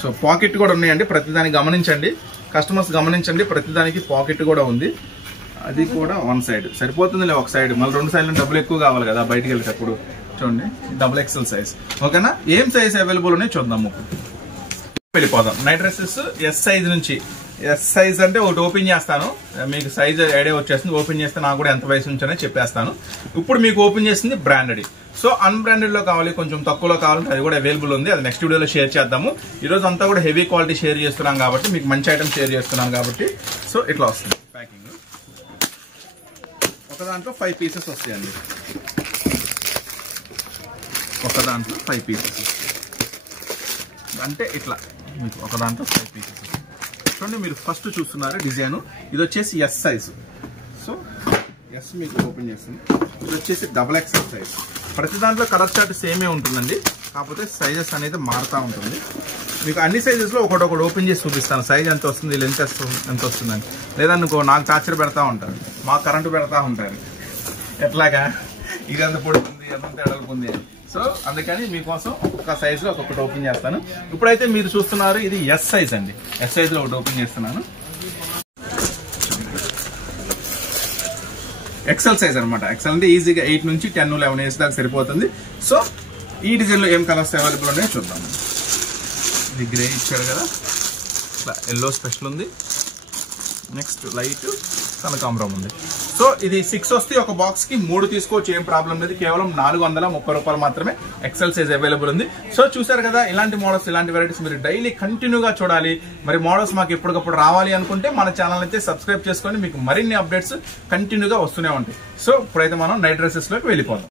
సో పాకెట్ కూడా ఉన్నాయండి, ప్రతిదానికి గమనించండి, కస్టమర్స్ గమనించండి, ప్రతిదానికి పాకెట్ కూడా ఉంది. అది కూడా 1 సైడ్ సరిపోతుంది, ఒక సైడ్. మళ్ళీ 2 సైడ్లు డబ్బులు ఎక్కువ కావాలి కదా బయటికి వెళ్ళేటప్పుడు. చూడండి డబుల్ ఎక్స్ఎల్ సైజ్. ఓకేనా. ఏం సైజ్ అవైలబుల్ ఉన్నాయి చూద్దాము. వెళ్ళిపోదాం. నైట్ డ్రెస్సెస్ ఎస్ సైజ్ నుంచి. ఎస్ సైజ్ అంటే ఒకటి ఓపెన్ చేస్తాను, మీకు సైజ్ ఐడియా వచ్చేస్తుంది. ఓపెన్ చేస్తే నాకు కూడా ఎంత వయసు నుంచి అనేది చెప్పేస్తాను. ఇప్పుడు మీకు ఓపెన్ చేసింది బ్రాండెడ్. సో అన్బ్రాండెడ్ లో కావాలి, కొంచెం తక్కువలో కావాలంటే అది కూడా అవైలబుల్ ఉంది. అది నెక్స్ట్ వీడియోలో షేర్ చేద్దాము. ఈ రోజు అంతా కూడా హెవీ క్వాలిటీ షేర్ చేస్తున్నాం కాబట్టి, మీకు మంచి ఐటమ్ షేర్ చేస్తున్నాను కాబట్టి. సో ఇట్లా వస్తుంది ప్యాకింగ్. ఒక దాంట్లో 5 పీసెస్ వస్తాయండి. ఒక దాంట్లో 5 పీసెస్ అంటే ఇట్లా మీకు ఒక దాంట్లో 5 పీసెస్. చూడండి మీరు ఫస్ట్ చూస్తున్నారు డిజైన్, ఇది వచ్చేసి ఎస్ సైజు. సో ఎస్ మీకు ఓపెన్ చేస్తుంది. ఇది వచ్చేసి డబుల్ ఎక్స్ఎల్ సైజ్. ప్రతి దాంట్లో కలర్ చార్ట్ సేమే ఉంటుందండి, కాకపోతే సైజెస్ అనేది మారుతూ ఉంటుంది. మీకు అన్ని సైజెస్ లో ఒకటి ఓపెన్ చేసి చూపిస్తాను. సైజ్ ఎంత వస్తుంది, లెంత్ ఎంత వస్తుందని. లేదనుకో నాకు టార్చర్ పెడతా ఉంటారు, మాకు కరెంటు పెడతా ఉంటారు. ఎట్లాగా ఇది ఎంత పొడుతుంది, ఎంత ఎడలుకుంది. సో అందుకని మీకోసం ఒక్కొక్క సైజ్ లో ఒక్కొక్కటి ఓపెన్ చేస్తాను. ఇప్పుడైతే మీరు చూస్తున్నారు ఇది ఎస్ సైజ్ అండి. ఎస్ సైజ్ లో ఒకటి ఓపెన్ చేస్తున్నాను. ఎక్సెల్ సైజ్ అనమాట. ఎక్సెల్ అంటే ఈజీగా 8 నుంచి 10, 11 ఇయర్స్ దాకా సరిపోతుంది. సో ఈ డిజైన్ లో ఏం కలర్స్ అవైలబుల్ ఉన్నాయో చూద్దాం. ఇది గ్రే ఇచ్చాడు కదా, ఇట్లా ఎల్లో స్పెషల్ ఉంది. నెక్స్ట్ లైట్ కనకాంబరం ఉంది. సో ఇది 6 వస్తే ఒక బాక్స్ కి 3 తీసుకోవచ్చు, ఏం ప్రాబ్లం లేదు. కేవలం 430 రూపాయలు మాత్రమే ఎక్సెల్ సైజ్ అవైలబుల్ ఉంది. సో చూసారు కదా, ఇలాంటి మోడల్స్, ఇలాంటి వెరైటీస్ మీరు డైలీ కంటిన్యూగా చూడాలి. మరి మోడల్స్ మాకు ఎప్పటికప్పుడు రావాలి అనుకుంటే మన ఛానల్ అయితే సబ్స్క్రైబ్ చేసుకొని మీకు మరిన్ని అప్డేట్స్ కంటిన్యూగా వస్తూనే ఉంటాయి. సో ఇప్పుడైతే మనం నైట్ డ్రెస్సెస్ లోకి వెళ్ళిపోదాం.